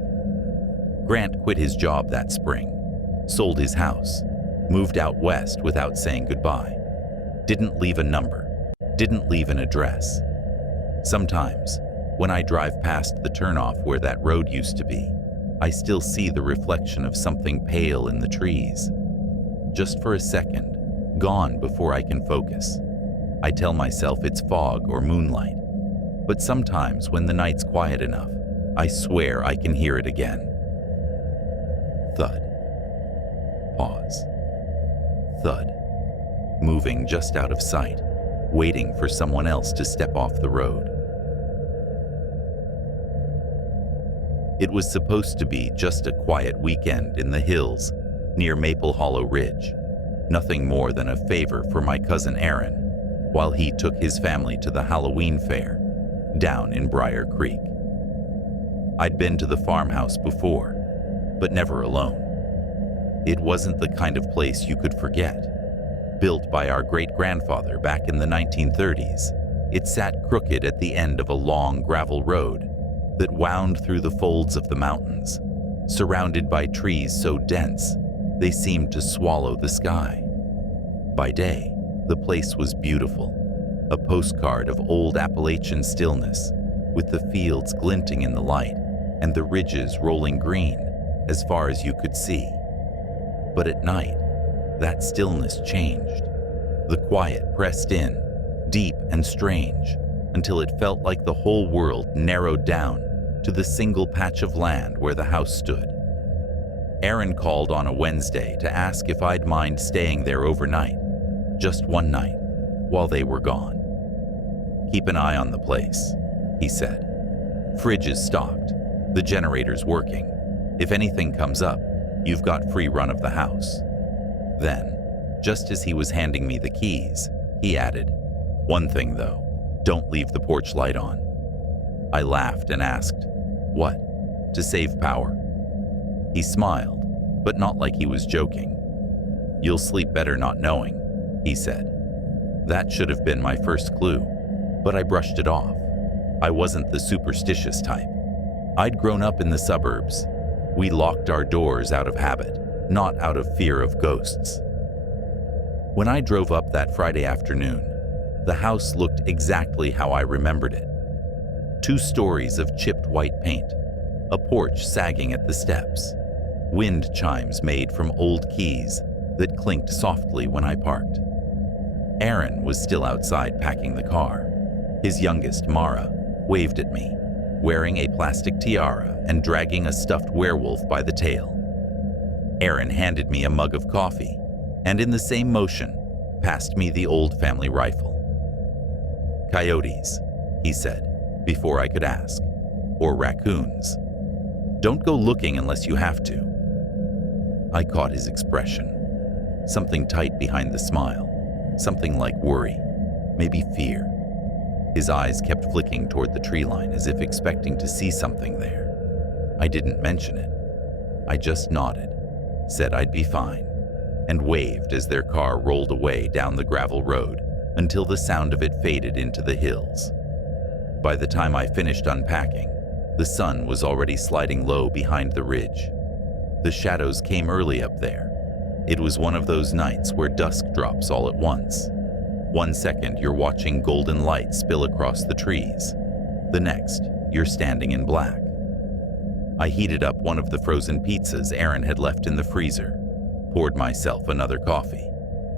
Grant quit his job that spring, sold his house, moved out west without saying goodbye. Didn't leave a number, didn't leave an address. Sometimes, when I drive past the turnoff where that road used to be, I still see the reflection of something pale in the trees. Just for a second, gone before I can focus. I tell myself it's fog or moonlight, but sometimes when the night's quiet enough, I swear I can hear it again. Thud. Pause. Thud. Moving just out of sight, waiting for someone else to step off the road. It was supposed to be just a quiet weekend in the hills, near Maple Hollow Ridge, nothing more than a favor for my cousin Aaron, while he took his family to the Halloween fair down in Briar Creek. I'd been to the farmhouse before, but never alone. It wasn't the kind of place you could forget. Built by our great-grandfather back in the 1930s, it sat crooked at the end of a long gravel road that wound through the folds of the mountains, surrounded by trees so dense they seemed to swallow the sky. By day, the place was beautiful, a postcard of old Appalachian stillness, with the fields glinting in the light and the ridges rolling green as far as you could see. But at night, that stillness changed. The quiet pressed in, deep and strange, until it felt like the whole world narrowed down to the single patch of land where the house stood. Aaron called on a Wednesday to ask if I'd mind staying there overnight, just one night, while they were gone. "Keep an eye on the place," he said. "Fridge is stocked, the generator's working. If anything comes up, you've got free run of the house." Then, just as he was handing me the keys, he added, "One thing though, don't leave the porch light on." I laughed and asked, "What? To save power?" He smiled, but not like he was joking. "You'll sleep better not knowing," he said. That should have been my first clue, but I brushed it off. I wasn't the superstitious type. I'd grown up in the suburbs. We locked our doors out of habit, not out of fear of ghosts. When I drove up that Friday afternoon, the house looked exactly how I remembered it. 2 stories of chipped white paint, a porch sagging at the steps, wind chimes made from old keys that clinked softly when I parked. Aaron was still outside packing the car. His youngest, Mara, waved at me, wearing a plastic tiara and dragging a stuffed werewolf by the tail. Aaron handed me a mug of coffee, and in the same motion, passed me the old family rifle. "Coyotes," he said, before I could ask, "or raccoons. Don't go looking unless you have to." I caught his expression, something tight behind the smile, something like worry, maybe fear. His eyes kept flicking toward the tree line as if expecting to see something there. I didn't mention it. I just nodded, said I'd be fine, and waved as their car rolled away down the gravel road until the sound of it faded into the hills. By the time I finished unpacking, the sun was already sliding low behind the ridge. The shadows came early up there. It was one of those nights where dusk drops all at once. 1 second, you're watching golden light spill across the trees. The next, you're standing in black. I heated up one of the frozen pizzas Aaron had left in the freezer, poured myself another coffee,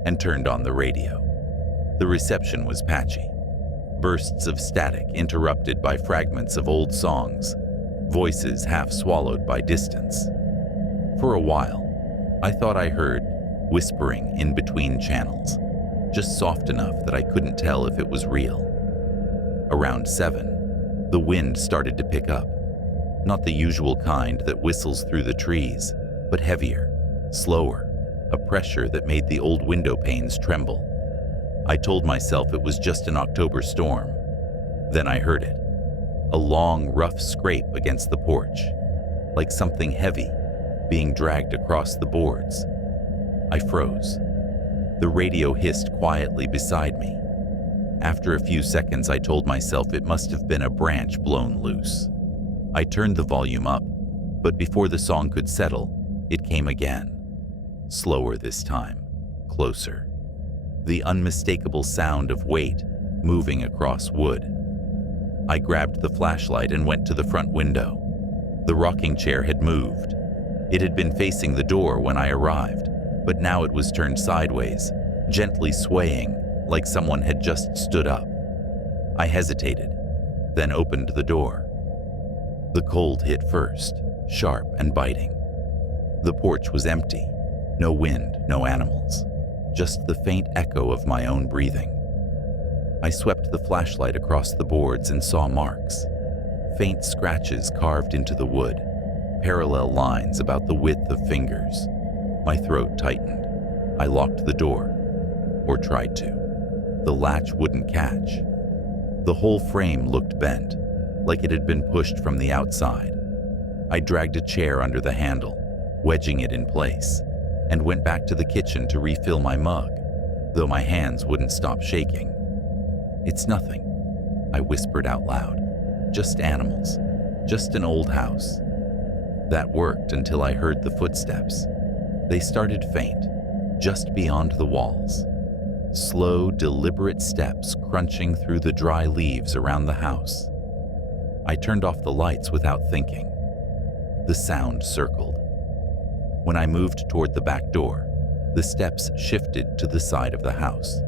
and turned on the radio. The reception was patchy. Bursts of static interrupted by fragments of old songs, voices half swallowed by distance. For a while, I thought I heard whispering in between channels, just soft enough that I couldn't tell if it was real. Around 7, the wind started to pick up, not the usual kind that whistles through the trees, but heavier, slower, a pressure that made the old window panes tremble. I told myself it was just an October storm. Then I heard it, a long, rough scrape against the porch, like something heavy being dragged across the boards. I froze. The radio hissed quietly beside me. After a few seconds, I told myself it must have been a branch blown loose. I turned the volume up, but before the song could settle, it came again. Slower this time, closer. The unmistakable sound of weight moving across wood. I grabbed the flashlight and went to the front window. The rocking chair had moved. It had been facing the door when I arrived, but now it was turned sideways, gently swaying, like someone had just stood up. I hesitated, then opened the door. The cold hit first, sharp and biting. The porch was empty, no wind, no animals, just the faint echo of my own breathing. I swept the flashlight across the boards and saw marks, faint scratches carved into the wood, parallel lines about the width of fingers. My throat tightened. I locked the door, or tried to. The latch wouldn't catch. The whole frame looked bent, like it had been pushed from the outside. I dragged a chair under the handle, wedging it in place, and went back to the kitchen to refill my mug, though my hands wouldn't stop shaking. "It's nothing," I whispered out loud. "Just animals. Just an old house." That worked until I heard the footsteps. They started faint, just beyond the walls. Slow, deliberate steps crunching through the dry leaves around the house. I turned off the lights without thinking. The sound circled. When I moved toward the back door, the steps shifted to the side of the house.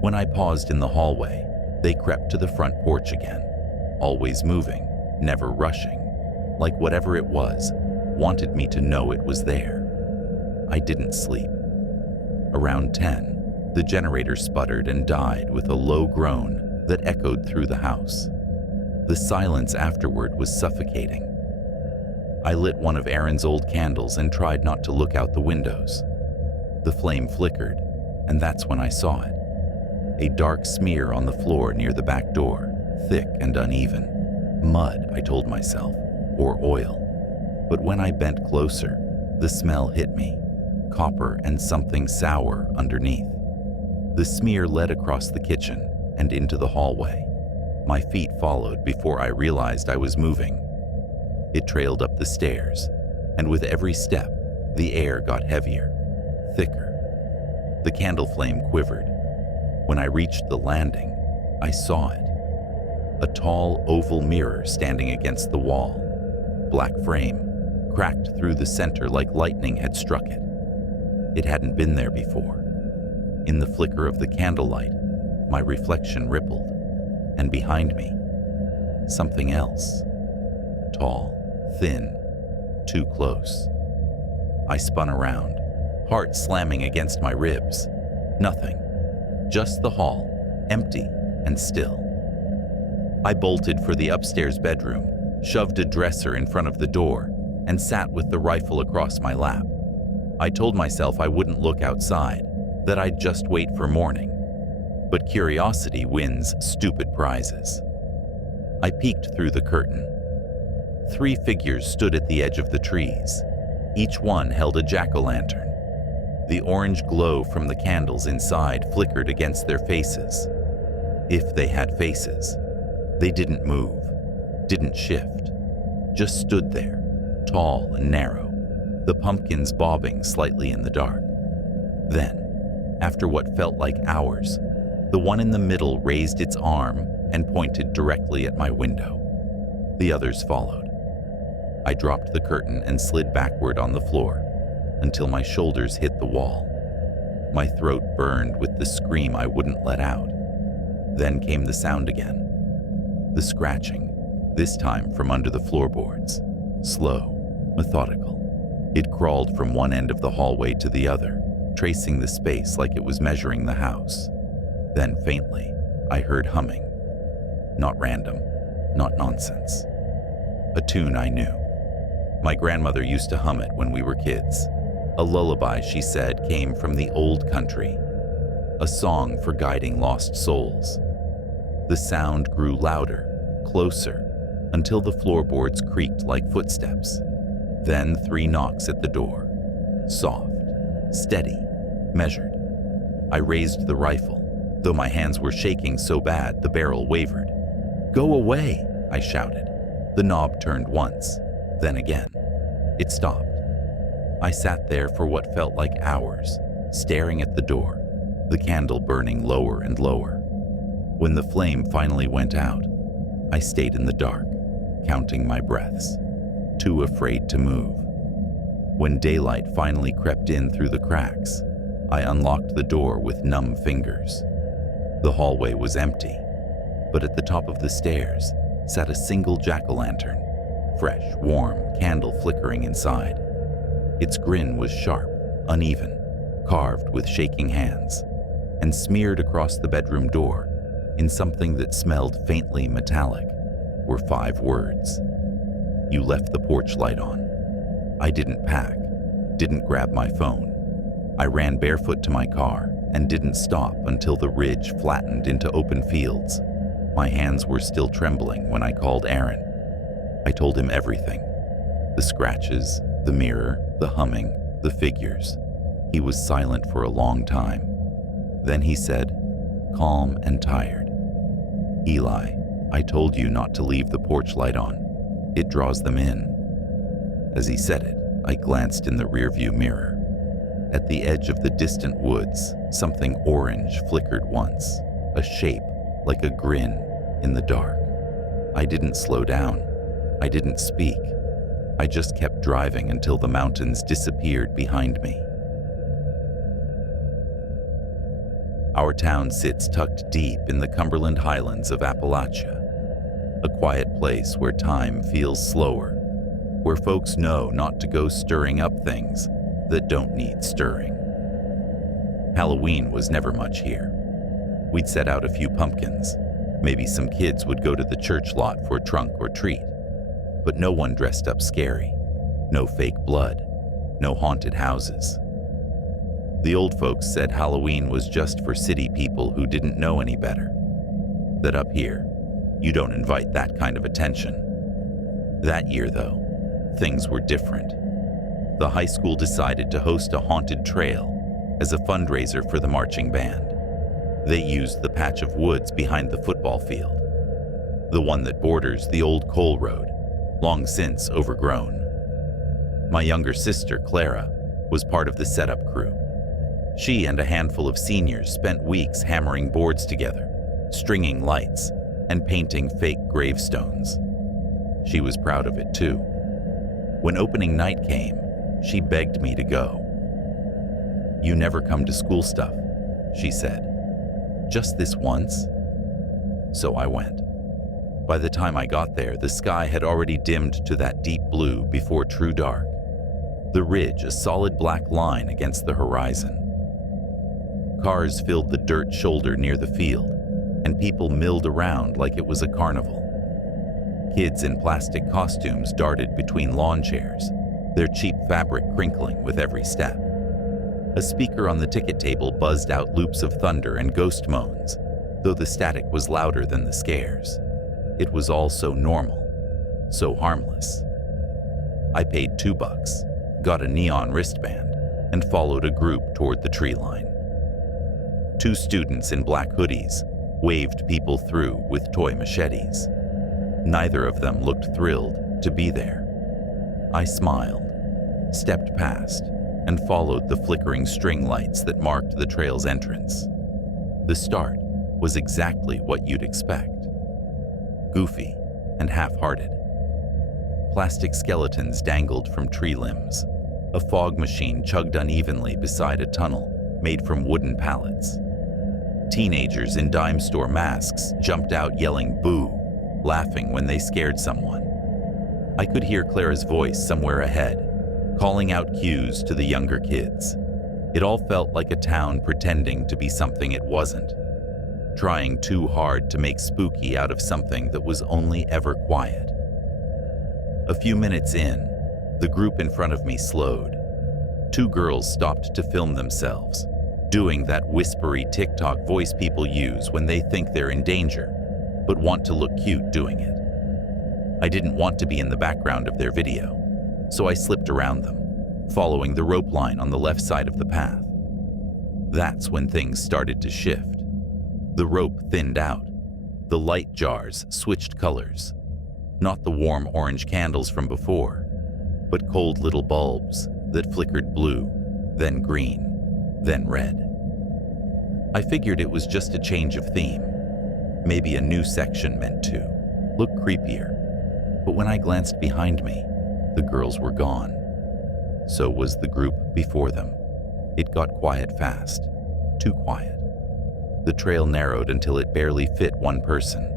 When I paused in the hallway, they crept to the front porch again, always moving, never rushing, like whatever it was wanted me to know it was there. I didn't sleep. Around 10, the generator sputtered and died with a low groan that echoed through the house. The silence afterward was suffocating. I lit one of Aaron's old candles and tried not to look out the windows. The flame flickered, and that's when I saw it. A dark smear on the floor near the back door, thick and uneven. Mud, I told myself, or oil. But when I bent closer, the smell hit me, copper and something sour underneath. The smear led across the kitchen and into the hallway. My feet followed before I realized I was moving. It trailed up the stairs, and with every step, the air got heavier, thicker. The candle flame quivered. When I reached the landing, I saw it. A tall oval mirror standing against the wall, black frame, cracked through the center like lightning had struck it. It hadn't been there before. In the flicker of the candlelight, my reflection rippled, and behind me, something else. Tall, thin, too close. I spun around, heart slamming against my ribs. Nothing. Just the hall, empty and still. I bolted for the upstairs bedroom, shoved a dresser in front of the door, and sat with the rifle across my lap. I told myself I wouldn't look outside, that I'd just wait for morning. But curiosity wins stupid prizes. I peeked through the curtain. 3 figures stood at the edge of the trees. Each one held a jack-o'-lantern. The orange glow from the candles inside flickered against their faces. If they had faces. They didn't move, didn't shift, just stood there, tall and narrow, the pumpkins bobbing slightly in the dark. Then, after what felt like hours, the one in the middle raised its arm and pointed directly at my window. The others followed. I dropped the curtain and slid backward on the floor until my shoulders hit the wall. My throat burned with the scream I wouldn't let out. Then came the sound again. The scratching, this time from under the floorboards. Slow, methodical. It crawled from one end of the hallway to the other, tracing the space like it was measuring the house. Then faintly, I heard humming. Not random, not nonsense. A tune I knew. My grandmother used to hum it when we were kids. A lullaby, she said, came from the old country. A song for guiding lost souls. The sound grew louder, closer, until the floorboards creaked like footsteps. Then 3 knocks at the door. Soft, steady, measured. I raised the rifle, though my hands were shaking so bad the barrel wavered. "Go away," I shouted. The knob turned once, then again. It stopped. I sat there for what felt like hours, staring at the door, the candle burning lower and lower. When the flame finally went out, I stayed in the dark, counting my breaths, too afraid to move. When daylight finally crept in through the cracks, I unlocked the door with numb fingers. The hallway was empty, but at the top of the stairs sat a single jack-o'-lantern, fresh, warm, candle flickering inside. Its grin was sharp, uneven, carved with shaking hands, and smeared across the bedroom door in something that smelled faintly metallic were 5 words. "You left the porch light on." I didn't pack. didn't grab my phone. I ran barefoot to my car and didn't stop until the ridge flattened into open fields. My hands were still trembling when I called Aaron. I told him everything. The scratches, the mirror, the humming, the figures. He was silent for a long time. Then he said, calm and tired, "Eli, I told you not to leave the porch light on. It draws them in." As he said it, I glanced in the rearview mirror. At the edge of the distant woods, something orange flickered once, a shape like a grin in the dark. I didn't slow down. I didn't speak. I just kept driving until the mountains disappeared behind me. Our town sits tucked deep in the Cumberland Highlands of Appalachia, a quiet place where time feels slower, where folks know not to go stirring up things that don't need stirring. Halloween was never much here. We'd set out a few pumpkins. Maybe some kids would go to the church lot for trunk or treat. But no one dressed up scary. No fake blood. No haunted houses. The old folks said Halloween was just for city people who didn't know any better. That up here, you don't invite that kind of attention. That year, though, things were different. The high school decided to host a haunted trail as a fundraiser for the marching band. They used the patch of woods behind the football field, the one that borders the old coal road, long since overgrown. My younger sister, Clara, was part of the setup crew. She and a handful of seniors spent weeks hammering boards together, stringing lights, and painting fake gravestones. She was proud of it too. When opening night came, she begged me to go. "You never come to school stuff," she said. "Just this once?" So I went. By the time I got there, the sky had already dimmed to that deep blue before true dark. The ridge a solid black line against the horizon. Cars filled the dirt shoulder near the field, and people milled around like it was a carnival. Kids in plastic costumes darted between lawn chairs, their cheap fabric crinkling with every step. A speaker on the ticket table buzzed out loops of thunder and ghost moans, though the static was louder than the scares. It was all so normal, so harmless. I paid $2, got a neon wristband, and followed a group toward the tree line. 2 students in black hoodies waved people through with toy machetes. Neither of them looked thrilled to be there. I smiled, stepped past, and followed the flickering string lights that marked the trail's entrance. The start was exactly what you'd expect. Goofy and half-hearted. Plastic skeletons dangled from tree limbs. A fog machine chugged unevenly beside a tunnel made from wooden pallets. Teenagers in dime store masks jumped out yelling "boo," laughing when they scared someone. I could hear Clara's voice somewhere ahead, calling out cues to the younger kids. It all felt like a town pretending to be something it wasn't, trying too hard to make spooky out of something that was only ever quiet. A few minutes in, the group in front of me slowed. 2 girls stopped to film themselves, doing that whispery TikTok voice people use when they think they're in danger, but want to look cute doing it. I didn't want to be in the background of their video, so I slipped around them, following the rope line on the left side of the path. That's when things started to shift. The rope thinned out. The light jars switched colors. Not the warm orange candles from before, but cold little bulbs that flickered blue, then green, then red. I figured it was just a change of theme. Maybe a new section meant to look creepier. But when I glanced behind me, the girls were gone. So was the group before them. It got quiet fast, too quiet. The trail narrowed until it barely fit one person.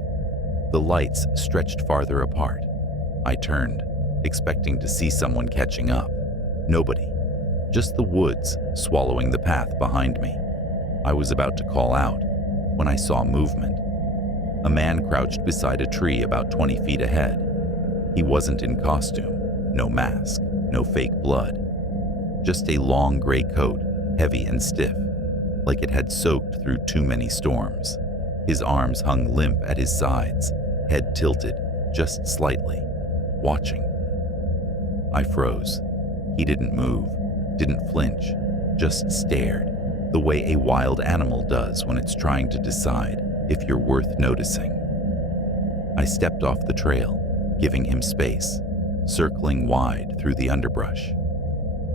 The lights stretched farther apart. I turned, expecting to see someone catching up. Nobody. Just the woods swallowing the path behind me. I was about to call out when I saw movement. A man crouched beside a tree about 20 feet ahead. He wasn't in costume, no mask, no fake blood. just a long gray coat, heavy and stiff, like it had soaked through too many storms. His arms hung limp at his sides, head tilted just slightly, watching. I froze. He didn't move, didn't flinch, just stared, the way a wild animal does when it's trying to decide if you're worth noticing. I stepped off the trail, giving him space, circling wide through the underbrush.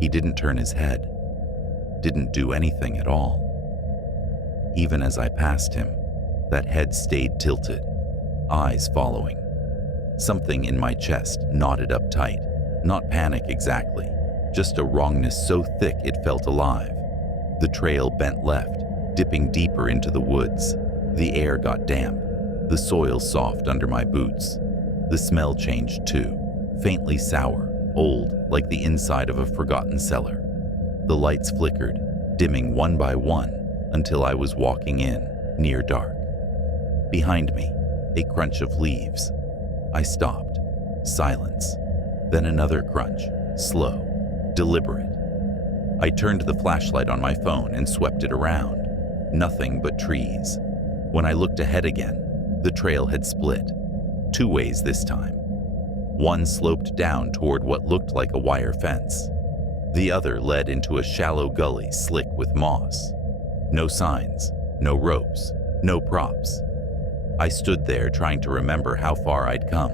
He didn't turn his head, didn't do anything at all. Even as I passed him, that head stayed tilted, eyes following. Something in my chest knotted up tight, not panic exactly, just a wrongness so thick it felt alive. The trail bent left, dipping deeper into the woods. The air got damp, the soil soft under my boots. The smell changed too, faintly sour, old, like the inside of a forgotten cellar. The lights flickered, dimming one by one until I was walking in, near dark. Behind me, a crunch of leaves. I stopped. Silence. Then another crunch, slow, deliberate. I turned the flashlight on my phone and swept it around. Nothing but trees. When I looked ahead again, the trail had split. 2 ways this time. One sloped down toward what looked like a wire fence. The other led into a shallow gully slick with moss. No signs, no ropes, no props. I stood there trying to remember how far I'd come.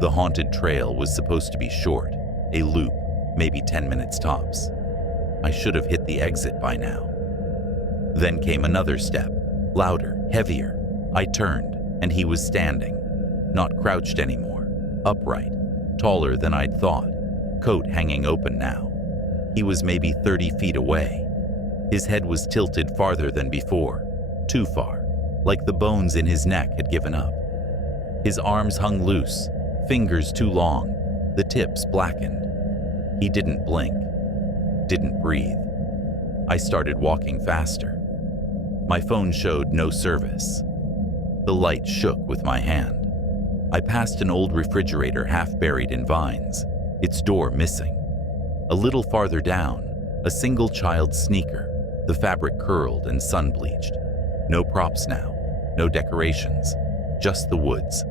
The haunted trail was supposed to be short, a loop, maybe 10 minutes tops. I should have hit the exit by now. Then came another step, louder, heavier. I turned, and he was standing, not crouched anymore, upright, taller than I'd thought, coat hanging open now. He was maybe 30 feet away. His head was tilted farther than before, too far, like the bones in his neck had given up. His arms hung loose, fingers too long, the tips blackened. He didn't blink, didn't breathe. I started walking faster. My phone showed no service. The light shook with my hand. I passed an old refrigerator half buried in vines, its door missing. A little farther down, a single child's sneaker, the fabric curled and sun-bleached. No props now, no decorations, just the woods.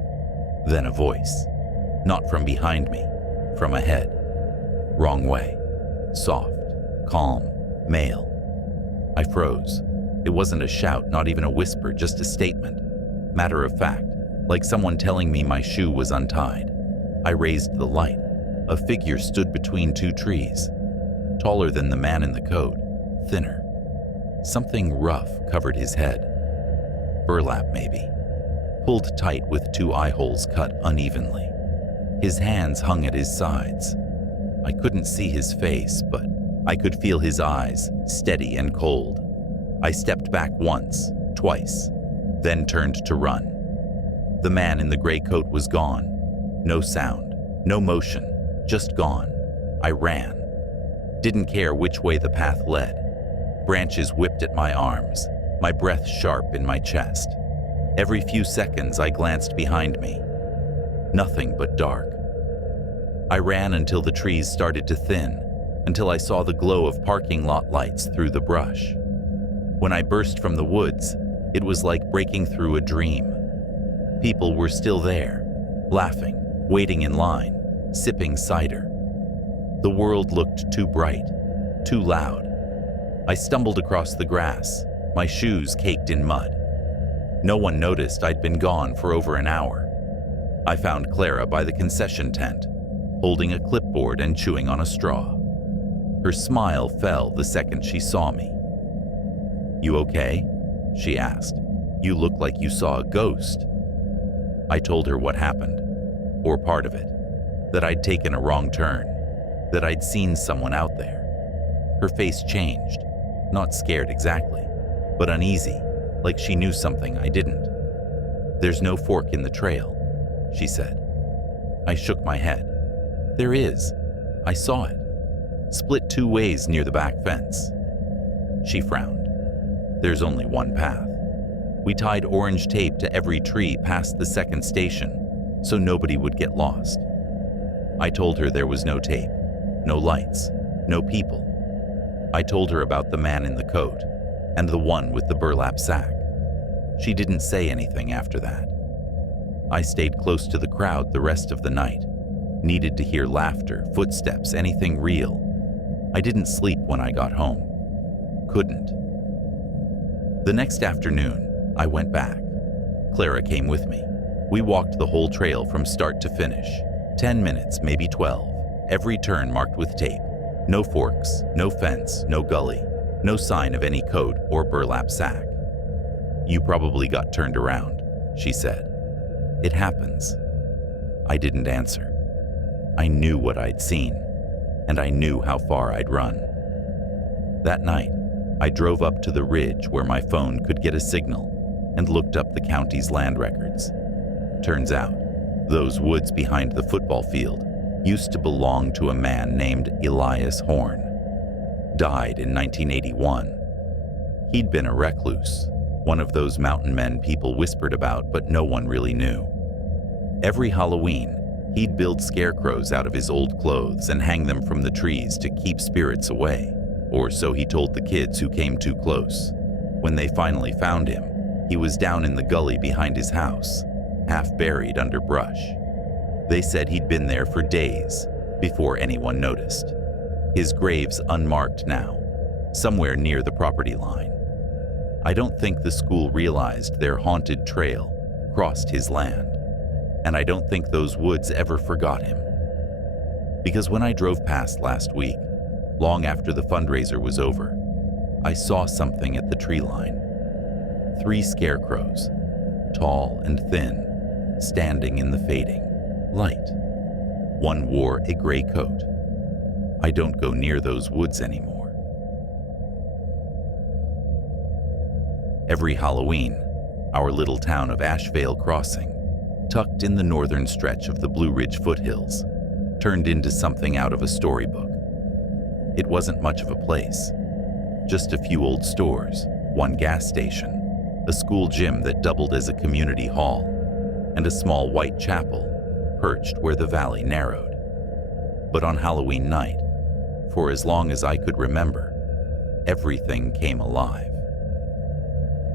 Then a voice. Not from behind me, from ahead. Wrong way. Soft, calm, male. I froze. It wasn't a shout, not even a whisper, just a statement. Matter of fact, like someone telling me my shoe was untied. I raised the light. A figure stood between 2 trees. Taller than the man in the coat, thinner. Something rough covered his head. Burlap, maybe. Pulled tight with 2 eye holes cut unevenly. His hands hung at his sides. I couldn't see his face, but I could feel his eyes, steady and cold. I stepped back once, twice, then turned to run. The man in the gray coat was gone. No sound, no motion, just gone. I ran. Didn't care which way the path led. Branches whipped at my arms, my breath sharp in my chest. Every few seconds I glanced behind me. Nothing but dark. I ran until the trees started to thin, until I saw the glow of parking lot lights through the brush. When I burst from the woods, it was like breaking through a dream. People were still there, laughing, waiting in line, sipping cider. The world looked too bright, too loud. I stumbled across the grass, my shoes caked in mud. No one noticed I'd been gone for over an hour. I found Clara by the concession tent, holding a clipboard and chewing on a straw. Her smile fell the second she saw me. "You okay?" she asked. "You look like you saw a ghost." I told her what happened, or part of it, that I'd taken a wrong turn, that I'd seen someone out there. Her face changed, not scared exactly, but uneasy, like she knew something I didn't. "There's no fork in the trail," she said. I shook my head. "There is. I saw it. Split 2 ways near the back fence." She frowned. "There's only one path. We tied orange tape to every tree past the second station, so nobody would get lost." I told her there was no tape, no lights, No people. I told her about the man in the coat and the one with the burlap sack. She didn't say anything after that. I stayed close to the crowd the rest of the night. Needed to hear laughter, footsteps, anything real. I didn't sleep when I got home. Couldn't. The next afternoon, I went back. Clara came with me. We walked the whole trail from start to finish. 10 minutes, maybe 12. Every turn marked with tape. No forks, no fence, no gully. No sign of any coat or burlap sack. "You probably got turned around," she said. "It happens." I didn't answer. I knew what I'd seen, and I knew how far I'd run. That night, I drove up to the ridge where my phone could get a signal and looked up the county's land records. Turns out, those woods behind the football field used to belong to a man named Elias Horn. Died in 1981. He'd been a recluse, one of those mountain men people whispered about but no one really knew. Every Halloween, he'd build scarecrows out of his old clothes and hang them from the trees to keep spirits away, or so he told the kids who came too close. When they finally found him, he was down in the gully behind his house, half buried under brush. They said he'd been there for days before anyone noticed. His grave's unmarked now, somewhere near the property line. I don't think the school realized their haunted trail crossed his land, and I don't think those woods ever forgot him. Because when I drove past last week, long after the fundraiser was over, I saw something at the tree line. 3 scarecrows, tall and thin, standing in the fading light. One wore a gray coat. I don't go near those woods anymore. Every Halloween, our little town of Ashevale Crossing, tucked in the northern stretch of the Blue Ridge foothills, turned into something out of a storybook. It wasn't much of a place. Just a few old stores, one gas station, a school gym that doubled as a community hall, and a small white chapel perched where the valley narrowed. But on Halloween night, for as long as I could remember, everything came alive.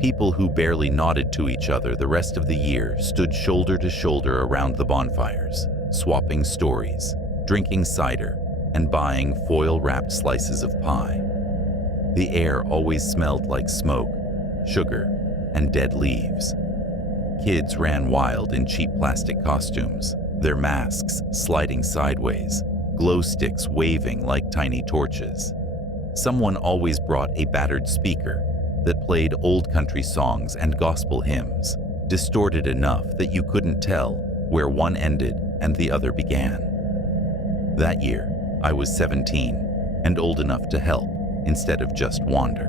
People who barely nodded to each other the rest of the year stood shoulder to shoulder around the bonfires, swapping stories, drinking cider, and buying foil-wrapped slices of pie. The air always smelled like smoke, sugar, and dead leaves. Kids ran wild in cheap plastic costumes, their masks sliding sideways, glow sticks waving like tiny torches. Someone always brought a battered speaker that played old country songs and gospel hymns, distorted enough that you couldn't tell where one ended and the other began. That year, I was 17 and old enough to help instead of just wander.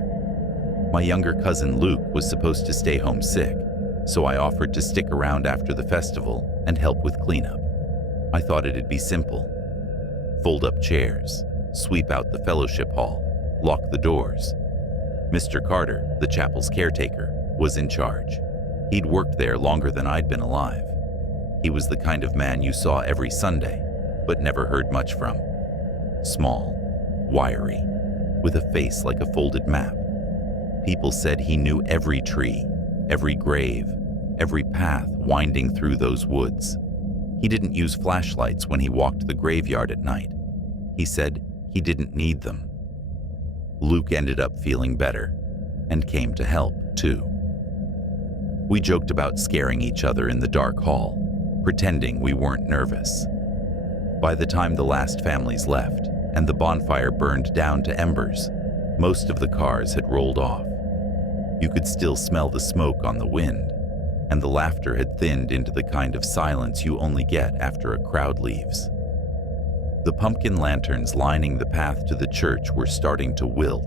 My younger cousin Luke was supposed to stay home sick, so I offered to stick around after the festival and help with cleanup. I thought it'd be simple. Fold up chairs, sweep out the fellowship hall, lock the doors. Mr. Carter, the chapel's caretaker, was in charge. He'd worked there longer than I'd been alive. He was the kind of man you saw every Sunday, but never heard much from. Small, wiry, with a face like a folded map. People said he knew every tree, every grave, every path winding through those woods. He didn't use flashlights when he walked the graveyard at night. He said he didn't need them. Luke ended up feeling better and came to help, too. We joked about scaring each other in the dark hall, pretending we weren't nervous. By the time the last families left and the bonfire burned down to embers, most of the cars had rolled off. You could still smell the smoke on the wind, and the laughter had thinned into the kind of silence you only get after a crowd leaves. The pumpkin lanterns lining the path to the church were starting to wilt,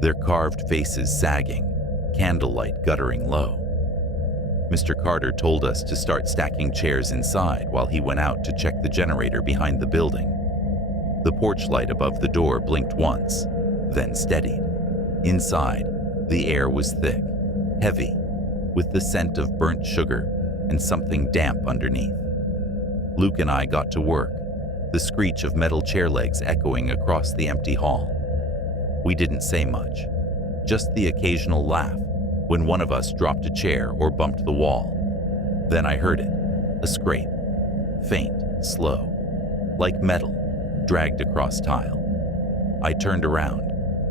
their carved faces sagging, candlelight guttering low. Mr. Carter told us to start stacking chairs inside while he went out to check the generator behind the building. The porch light above the door blinked once, then steadied. Inside, the air was thick, heavy, with the scent of burnt sugar and something damp underneath. Luke and I got to work, the screech of metal chair legs echoing across the empty hall. We didn't say much, just the occasional laugh when one of us dropped a chair or bumped the wall. Then I heard it, a scrape, faint, slow, like metal, dragged across tile. I turned around,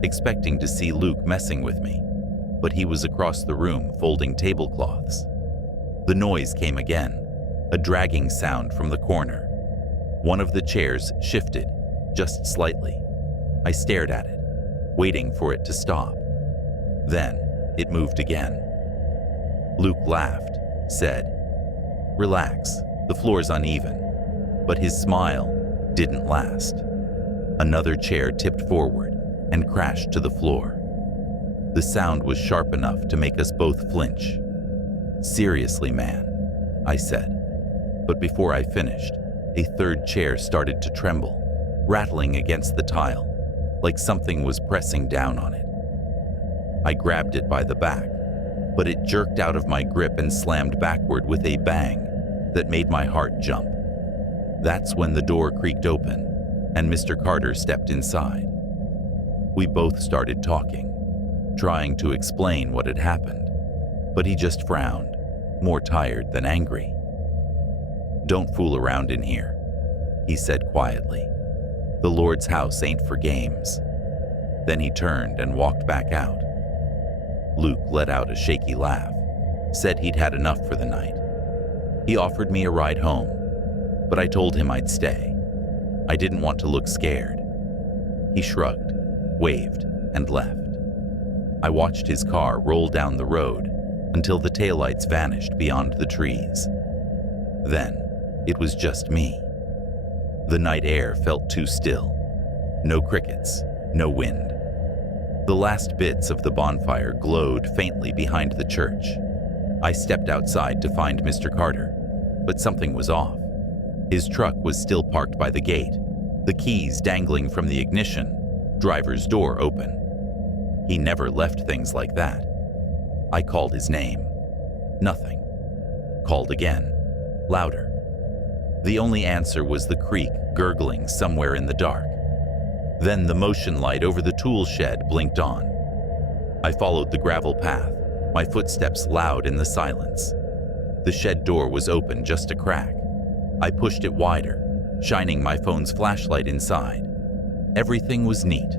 expecting to see Luke messing with me, but he was across the room folding tablecloths. The noise came again, a dragging sound from the corner. One of the chairs shifted, just slightly. I stared at it, waiting for it to stop. Then it moved again. Luke laughed, said, "Relax, the floor's uneven." But his smile didn't last. Another chair tipped forward and crashed to the floor. The sound was sharp enough to make us both flinch. "Seriously, man," I said. But before I finished, a third chair started to tremble, rattling against the tile, like something was pressing down on it. I grabbed it by the back, but it jerked out of my grip and slammed backward with a bang that made my heart jump. That's when the door creaked open, and Mr. Carter stepped inside. We both started talking, trying to explain what had happened, but he just frowned, more tired than angry. "Don't fool around in here," he said quietly. "The Lord's house ain't for games." Then he turned and walked back out. Luke let out a shaky laugh, said he'd had enough for the night. He offered me a ride home, but I told him I'd stay. I didn't want to look scared. He shrugged, waved, and left. I watched his car roll down the road until the taillights vanished beyond the trees. Then it was just me. The night air felt too still. No crickets, no wind. The last bits of the bonfire glowed faintly behind the church. I stepped outside to find Mr. Carter, but something was off. His truck was still parked by the gate, the keys dangling from the ignition, driver's door open. He never left things like that. I called his name. Nothing. Called again, louder. The only answer was the creek gurgling somewhere in the dark. Then the motion light over the tool shed blinked on. I followed the gravel path, my footsteps loud in the silence. The shed door was open just a crack. I pushed it wider, shining my phone's flashlight inside. Everything was neat.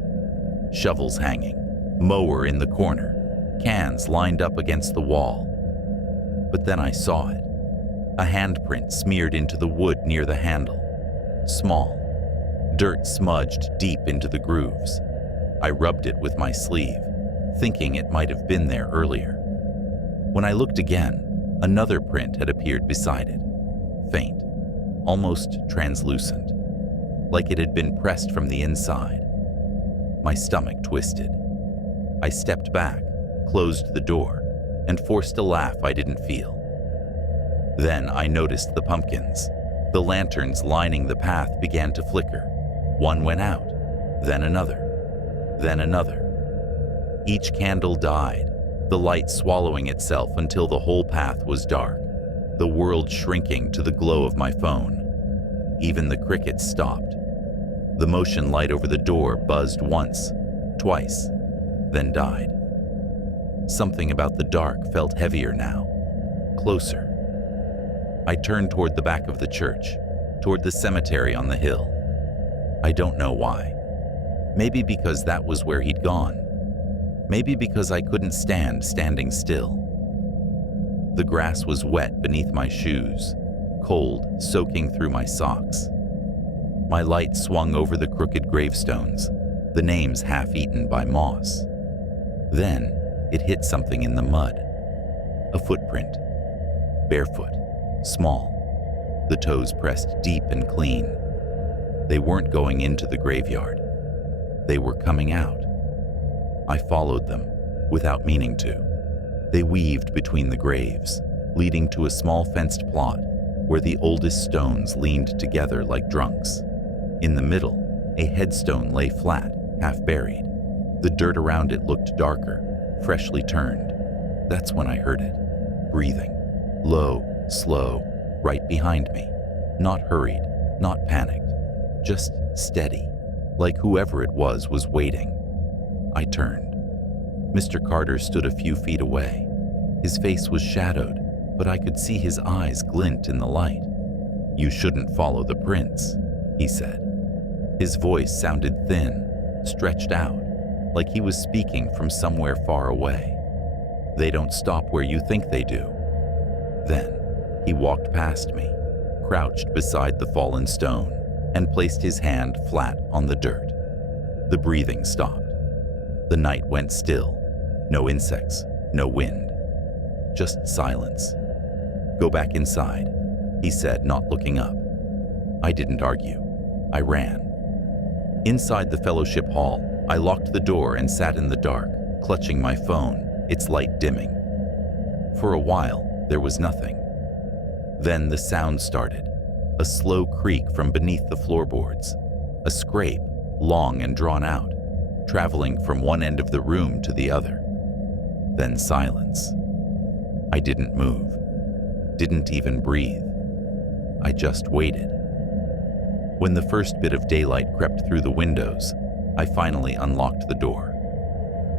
Shovels hanging, mower in the corner, cans lined up against the wall. But then I saw it. A handprint smeared into the wood near the handle. Small. Dirt smudged deep into the grooves. I rubbed it with my sleeve, thinking it might have been there earlier. When I looked again, another print had appeared beside it. Faint, almost translucent, like it had been pressed from the inside. My stomach twisted. I stepped back, closed the door, and forced a laugh I didn't feel. Then I noticed the pumpkins. The lanterns lining the path began to flicker. One went out, then another, then another. Each candle died, the light swallowing itself until the whole path was dark, the world shrinking to the glow of my phone. Even the crickets stopped. The motion light over the door buzzed once, twice, then died. Something about the dark felt heavier now, closer. I turned toward the back of the church, toward the cemetery on the hill. I don't know why. Maybe because that was where he'd gone. Maybe because I couldn't stand standing still. The grass was wet beneath my shoes, cold soaking through my socks. My light swung over the crooked gravestones, the names half-eaten by moss. Then it hit something in the mud. A footprint. Barefoot. Small, the toes pressed deep and clean. They weren't going into the graveyard. They were coming out. I followed them, without meaning to. They weaved between the graves, leading to a small fenced plot where the oldest stones leaned together like drunks. In the middle, a headstone lay flat, half buried. The dirt around it looked darker, freshly turned. That's when I heard it, breathing, low, slow, right behind me. Not hurried, not panicked, just steady, like whoever it was waiting. I turned. Mr. Carter stood a few feet away. His face was shadowed, but I could see his eyes glint in the light. "You shouldn't follow the prints," he said. His voice sounded thin, stretched out, like he was speaking from somewhere far away. "They don't stop where you think they do." Then, he walked past me, crouched beside the fallen stone, and placed his hand flat on the dirt. The breathing stopped. The night went still. No insects, no wind. Just silence. "Go back inside," he said, not looking up. I didn't argue. I ran. Inside the fellowship hall, I locked the door and sat in the dark, clutching my phone, its light dimming. For a while, there was nothing. Then the sound started, a slow creak from beneath the floorboards, a scrape, long and drawn out, traveling from one end of the room to the other. Then silence. I didn't move, didn't even breathe. I just waited. When the first bit of daylight crept through the windows, I finally unlocked the door.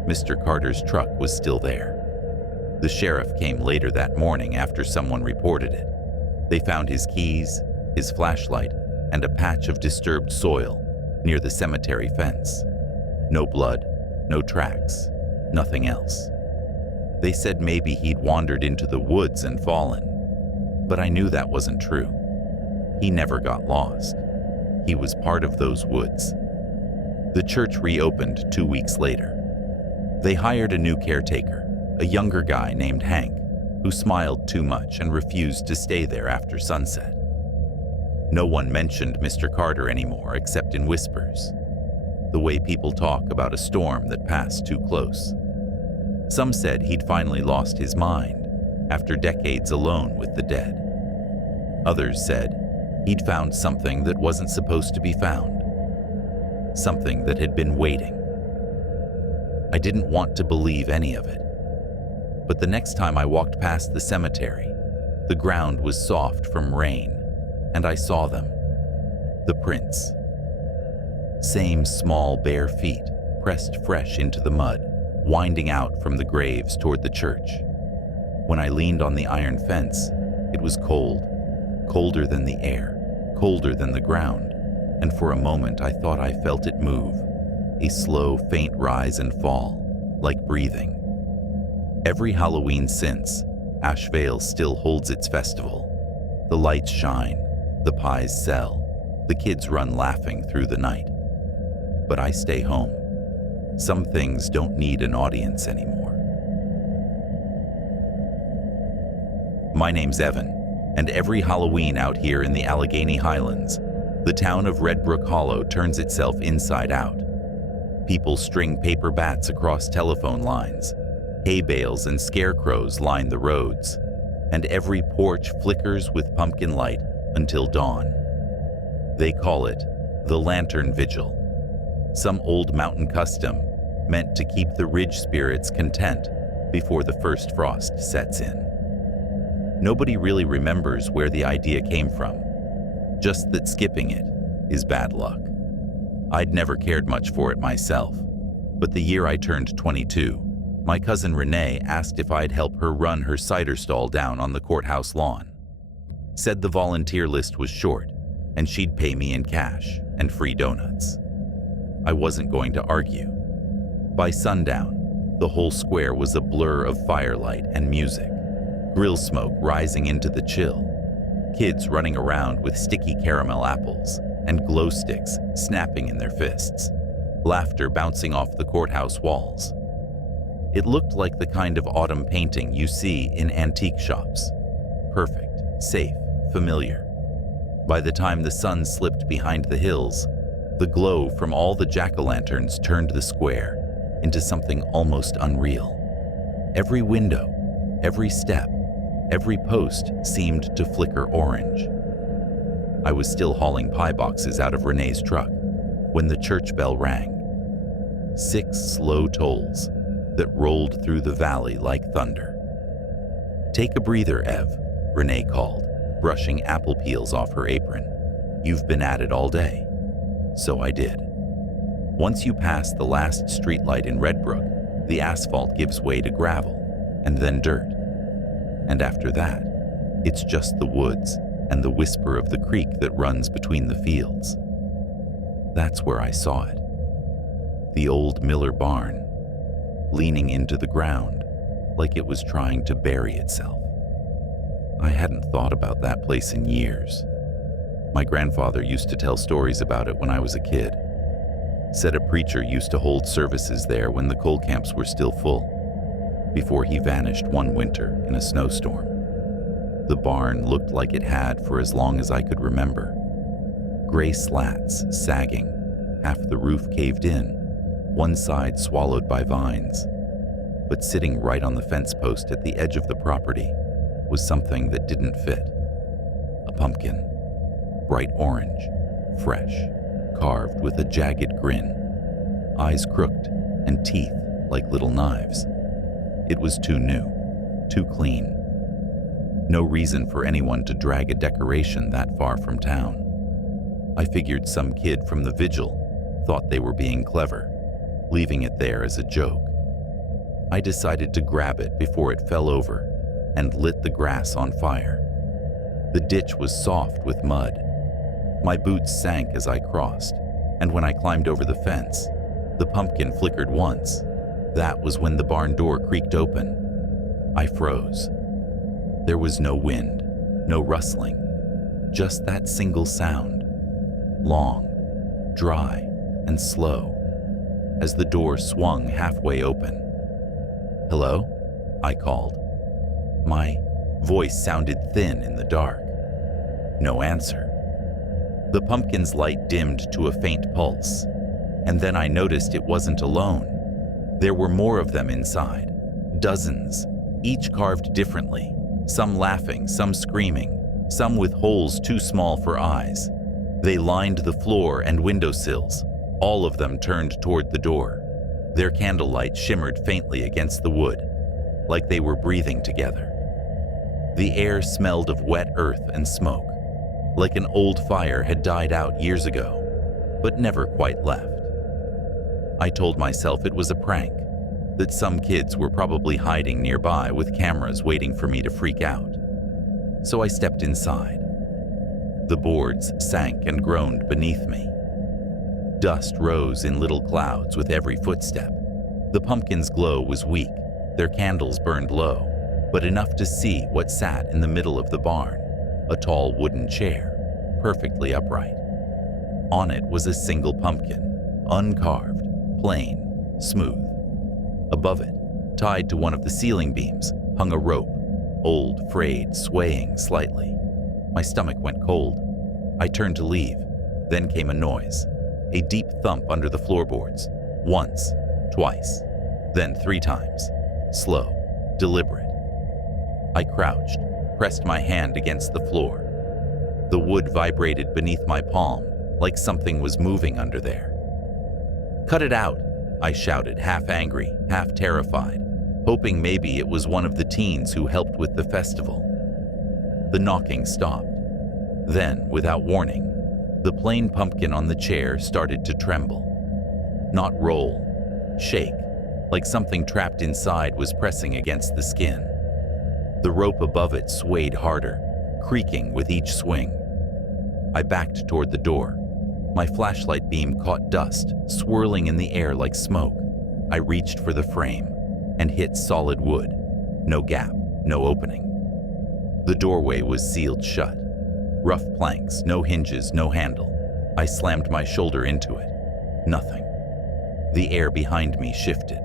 Mr. Carter's truck was still there. The sheriff came later that morning after someone reported it. They found his keys, his flashlight, and a patch of disturbed soil near the cemetery fence. No blood, no tracks, nothing else. They said maybe he'd wandered into the woods and fallen, but I knew that wasn't true. He never got lost. He was part of those woods. The church reopened 2 weeks later. They hired a new caretaker, a younger guy named Hank, who smiled too much and refused to stay there after sunset. No one mentioned Mr. Carter anymore except in whispers, the way people talk about a storm that passed too close. Some said he'd finally lost his mind after decades alone with the dead. Others said he'd found something that wasn't supposed to be found, something that had been waiting. I didn't want to believe any of it. But the next time I walked past the cemetery, the ground was soft from rain, and I saw them. The prints. Same small bare feet, pressed fresh into the mud, winding out from the graves toward the church. When I leaned on the iron fence, it was cold, colder than the air, colder than the ground, and for a moment I thought I felt it move, a slow, faint rise and fall, like breathing. Every Halloween since, Ash Vale still holds its festival. The lights shine, the pies sell, the kids run laughing through the night. But I stay home. Some things don't need an audience anymore. My name's Evan, and every Halloween out here in the Allegheny Highlands, the town of Red Brook Hollow turns itself inside out. People string paper bats across telephone lines. Hay bales and scarecrows line the roads, and every porch flickers with pumpkin light until dawn. They call it the Lantern Vigil, some old mountain custom meant to keep the ridge spirits content before the first frost sets in. Nobody really remembers where the idea came from, just that skipping it is bad luck. I'd never cared much for it myself, but the year I turned 22, my cousin Renee asked if I'd help her run her cider stall down on the courthouse lawn. Said the volunteer list was short, and she'd pay me in cash and free donuts. I wasn't going to argue. By sundown, the whole square was a blur of firelight and music, grill smoke rising into the chill, kids running around with sticky caramel apples and glow sticks snapping in their fists, laughter bouncing off the courthouse walls. It looked like the kind of autumn painting you see in antique shops. Perfect, safe, familiar. By the time the sun slipped behind the hills, the glow from all the jack-o'-lanterns turned the square into something almost unreal. Every window, every step, every post seemed to flicker orange. I was still hauling pie boxes out of Renee's truck when the church bell rang. 6 slow tolls that rolled through the valley like thunder. "Take a breather, Ev," Renee called, brushing apple peels off her apron. "You've been at it all day." So I did. Once you pass the last streetlight in Redbrook, the asphalt gives way to gravel, and then dirt. And after that, it's just the woods and the whisper of the creek that runs between the fields. That's where I saw it. The old Miller barn, leaning into the ground like it was trying to bury itself. I hadn't thought about that place in years. My grandfather used to tell stories about it when I was a kid. Said a preacher used to hold services there when the coal camps were still full, before he vanished one winter in a snowstorm. The barn looked like it had for as long as I could remember. Gray slats sagging, half the roof caved in, one side swallowed by vines. But sitting right on the fence post at the edge of the property was something that didn't fit. A pumpkin, bright orange, fresh, carved with a jagged grin, eyes crooked and teeth like little knives. It was too new, too clean. No reason for anyone to drag a decoration that far from town. I figured some kid from the vigil thought they were being clever, leaving it there as a joke. I decided to grab it before it fell over and lit the grass on fire. The ditch was soft with mud. My boots sank as I crossed, and when I climbed over the fence, the pumpkin flickered once. That was when the barn door creaked open. I froze. There was no wind, no rustling, just that single sound, long, dry, and slow, as the door swung halfway open. "Hello?" I called. My voice sounded thin in the dark. No answer. The pumpkin's light dimmed to a faint pulse, and then I noticed it wasn't alone. There were more of them inside, dozens, each carved differently, some laughing, some screaming, some with holes too small for eyes. They lined the floor and windowsills, all of them turned toward the door. Their candlelight shimmered faintly against the wood, like they were breathing together. The air smelled of wet earth and smoke, like an old fire had died out years ago, but never quite left. I told myself it was a prank, that some kids were probably hiding nearby with cameras waiting for me to freak out. So I stepped inside. The boards sank and groaned beneath me. Dust rose in little clouds with every footstep. The pumpkin's glow was weak, their candles burned low, but enough to see what sat in the middle of the barn, a tall wooden chair, perfectly upright. On it was a single pumpkin, uncarved, plain, smooth. Above it, tied to one of the ceiling beams, hung a rope, old, frayed, swaying slightly. My stomach went cold. I turned to leave. Then came a noise, a deep thump under the floorboards. Once, twice, then 3 times. Slow, deliberate. I crouched, pressed my hand against the floor. The wood vibrated beneath my palm, like something was moving under there. "Cut it out," I shouted, half angry, half terrified, hoping maybe it was one of the teens who helped with the festival. The knocking stopped. Then, without warning, the plain pumpkin on the chair started to tremble. Not roll, shake, like something trapped inside was pressing against the skin. The rope above it swayed harder, creaking with each swing. I backed toward the door. My flashlight beam caught dust, swirling in the air like smoke. I reached for the frame and hit solid wood. No gap, no opening. The doorway was sealed shut. Rough planks, no hinges, no handle. I slammed my shoulder into it. Nothing. The air behind me shifted.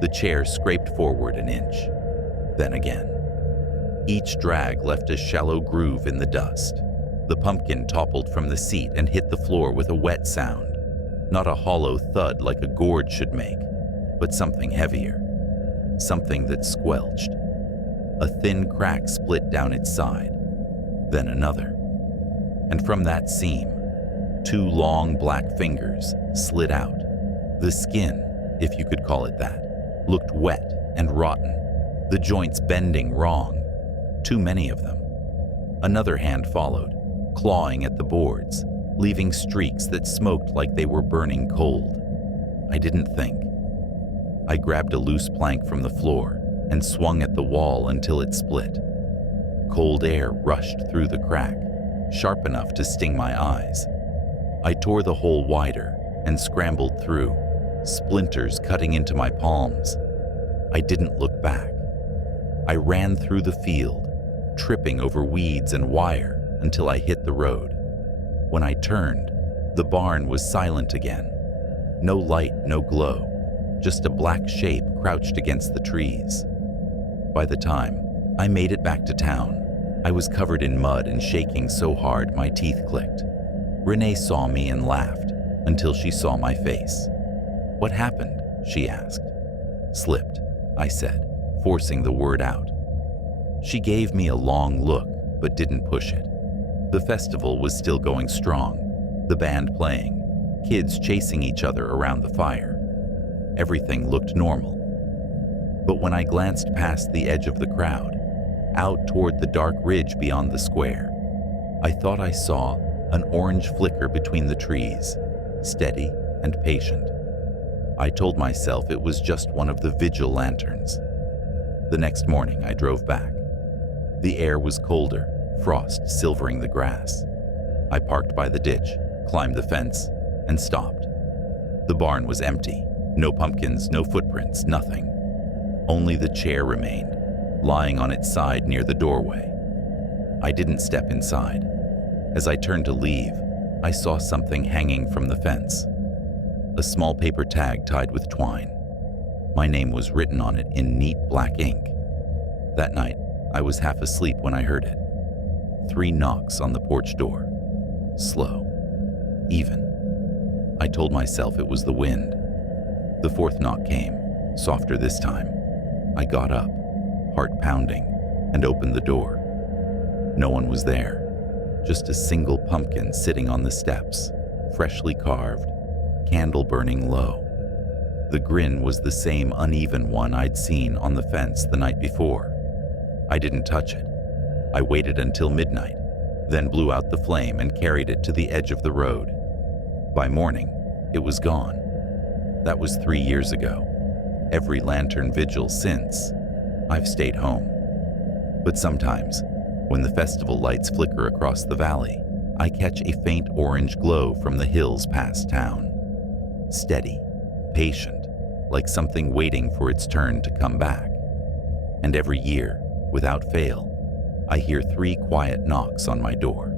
The chair scraped forward an inch. Then again. Each drag left a shallow groove in the dust. The pumpkin toppled from the seat and hit the floor with a wet sound. Not a hollow thud like a gourd should make, but something heavier. Something that squelched. A thin crack split down its side. Then another. And from that seam, 2 long black fingers slid out. The skin, if you could call it that, looked wet and rotten, the joints bending wrong. Too many of them. Another hand followed, clawing at the boards, leaving streaks that smoked like they were burning cold. I didn't think. I grabbed a loose plank from the floor and swung at the wall until it split. Cold air rushed through the crack, sharp enough to sting my eyes. I tore the hole wider and scrambled through, splinters cutting into my palms. I didn't look back. I ran through the field, tripping over weeds and wire until I hit the road. When I turned, the barn was silent again. No light, no glow, just a black shape crouched against the trees. By the time I made it back to town, I was covered in mud and shaking so hard my teeth clicked. Renee saw me and laughed until she saw my face. "What happened?" she asked. "Slipped," I said, forcing the word out. She gave me a long look, but didn't push it. The festival was still going strong, the band playing, kids chasing each other around the fire. Everything looked normal. But when I glanced past the edge of the crowd, out toward the dark ridge beyond the square, I thought I saw an orange flicker between the trees, steady and patient. I told myself it was just one of the vigil lanterns. The next morning, I drove back. The air was colder, frost silvering the grass. I parked by the ditch, climbed the fence, and stopped. The barn was empty. No pumpkins, no footprints, nothing. Only the chair remained, lying on its side near the doorway. I didn't step inside. As I turned to leave, I saw something hanging from the fence. A small paper tag tied with twine. My name was written on it in neat black ink. That night, I was half asleep when I heard it. 3 knocks on the porch door. Slow. Even. I told myself it was the wind. The 4th knock came, softer this time. I got up, heart pounding, and opened the door. No one was there. Just a single pumpkin sitting on the steps, freshly carved, candle burning low. The grin was the same uneven one I'd seen on the fence the night before. I didn't touch it. I waited until midnight, then blew out the flame and carried it to the edge of the road. By morning, it was gone. That was 3 years ago. Every lantern vigil since, I've stayed home. But sometimes, when the festival lights flicker across the valley, I catch a faint orange glow from the hills past town. Steady, patient, like something waiting for its turn to come back. And every year, without fail, I hear 3 quiet knocks on my door.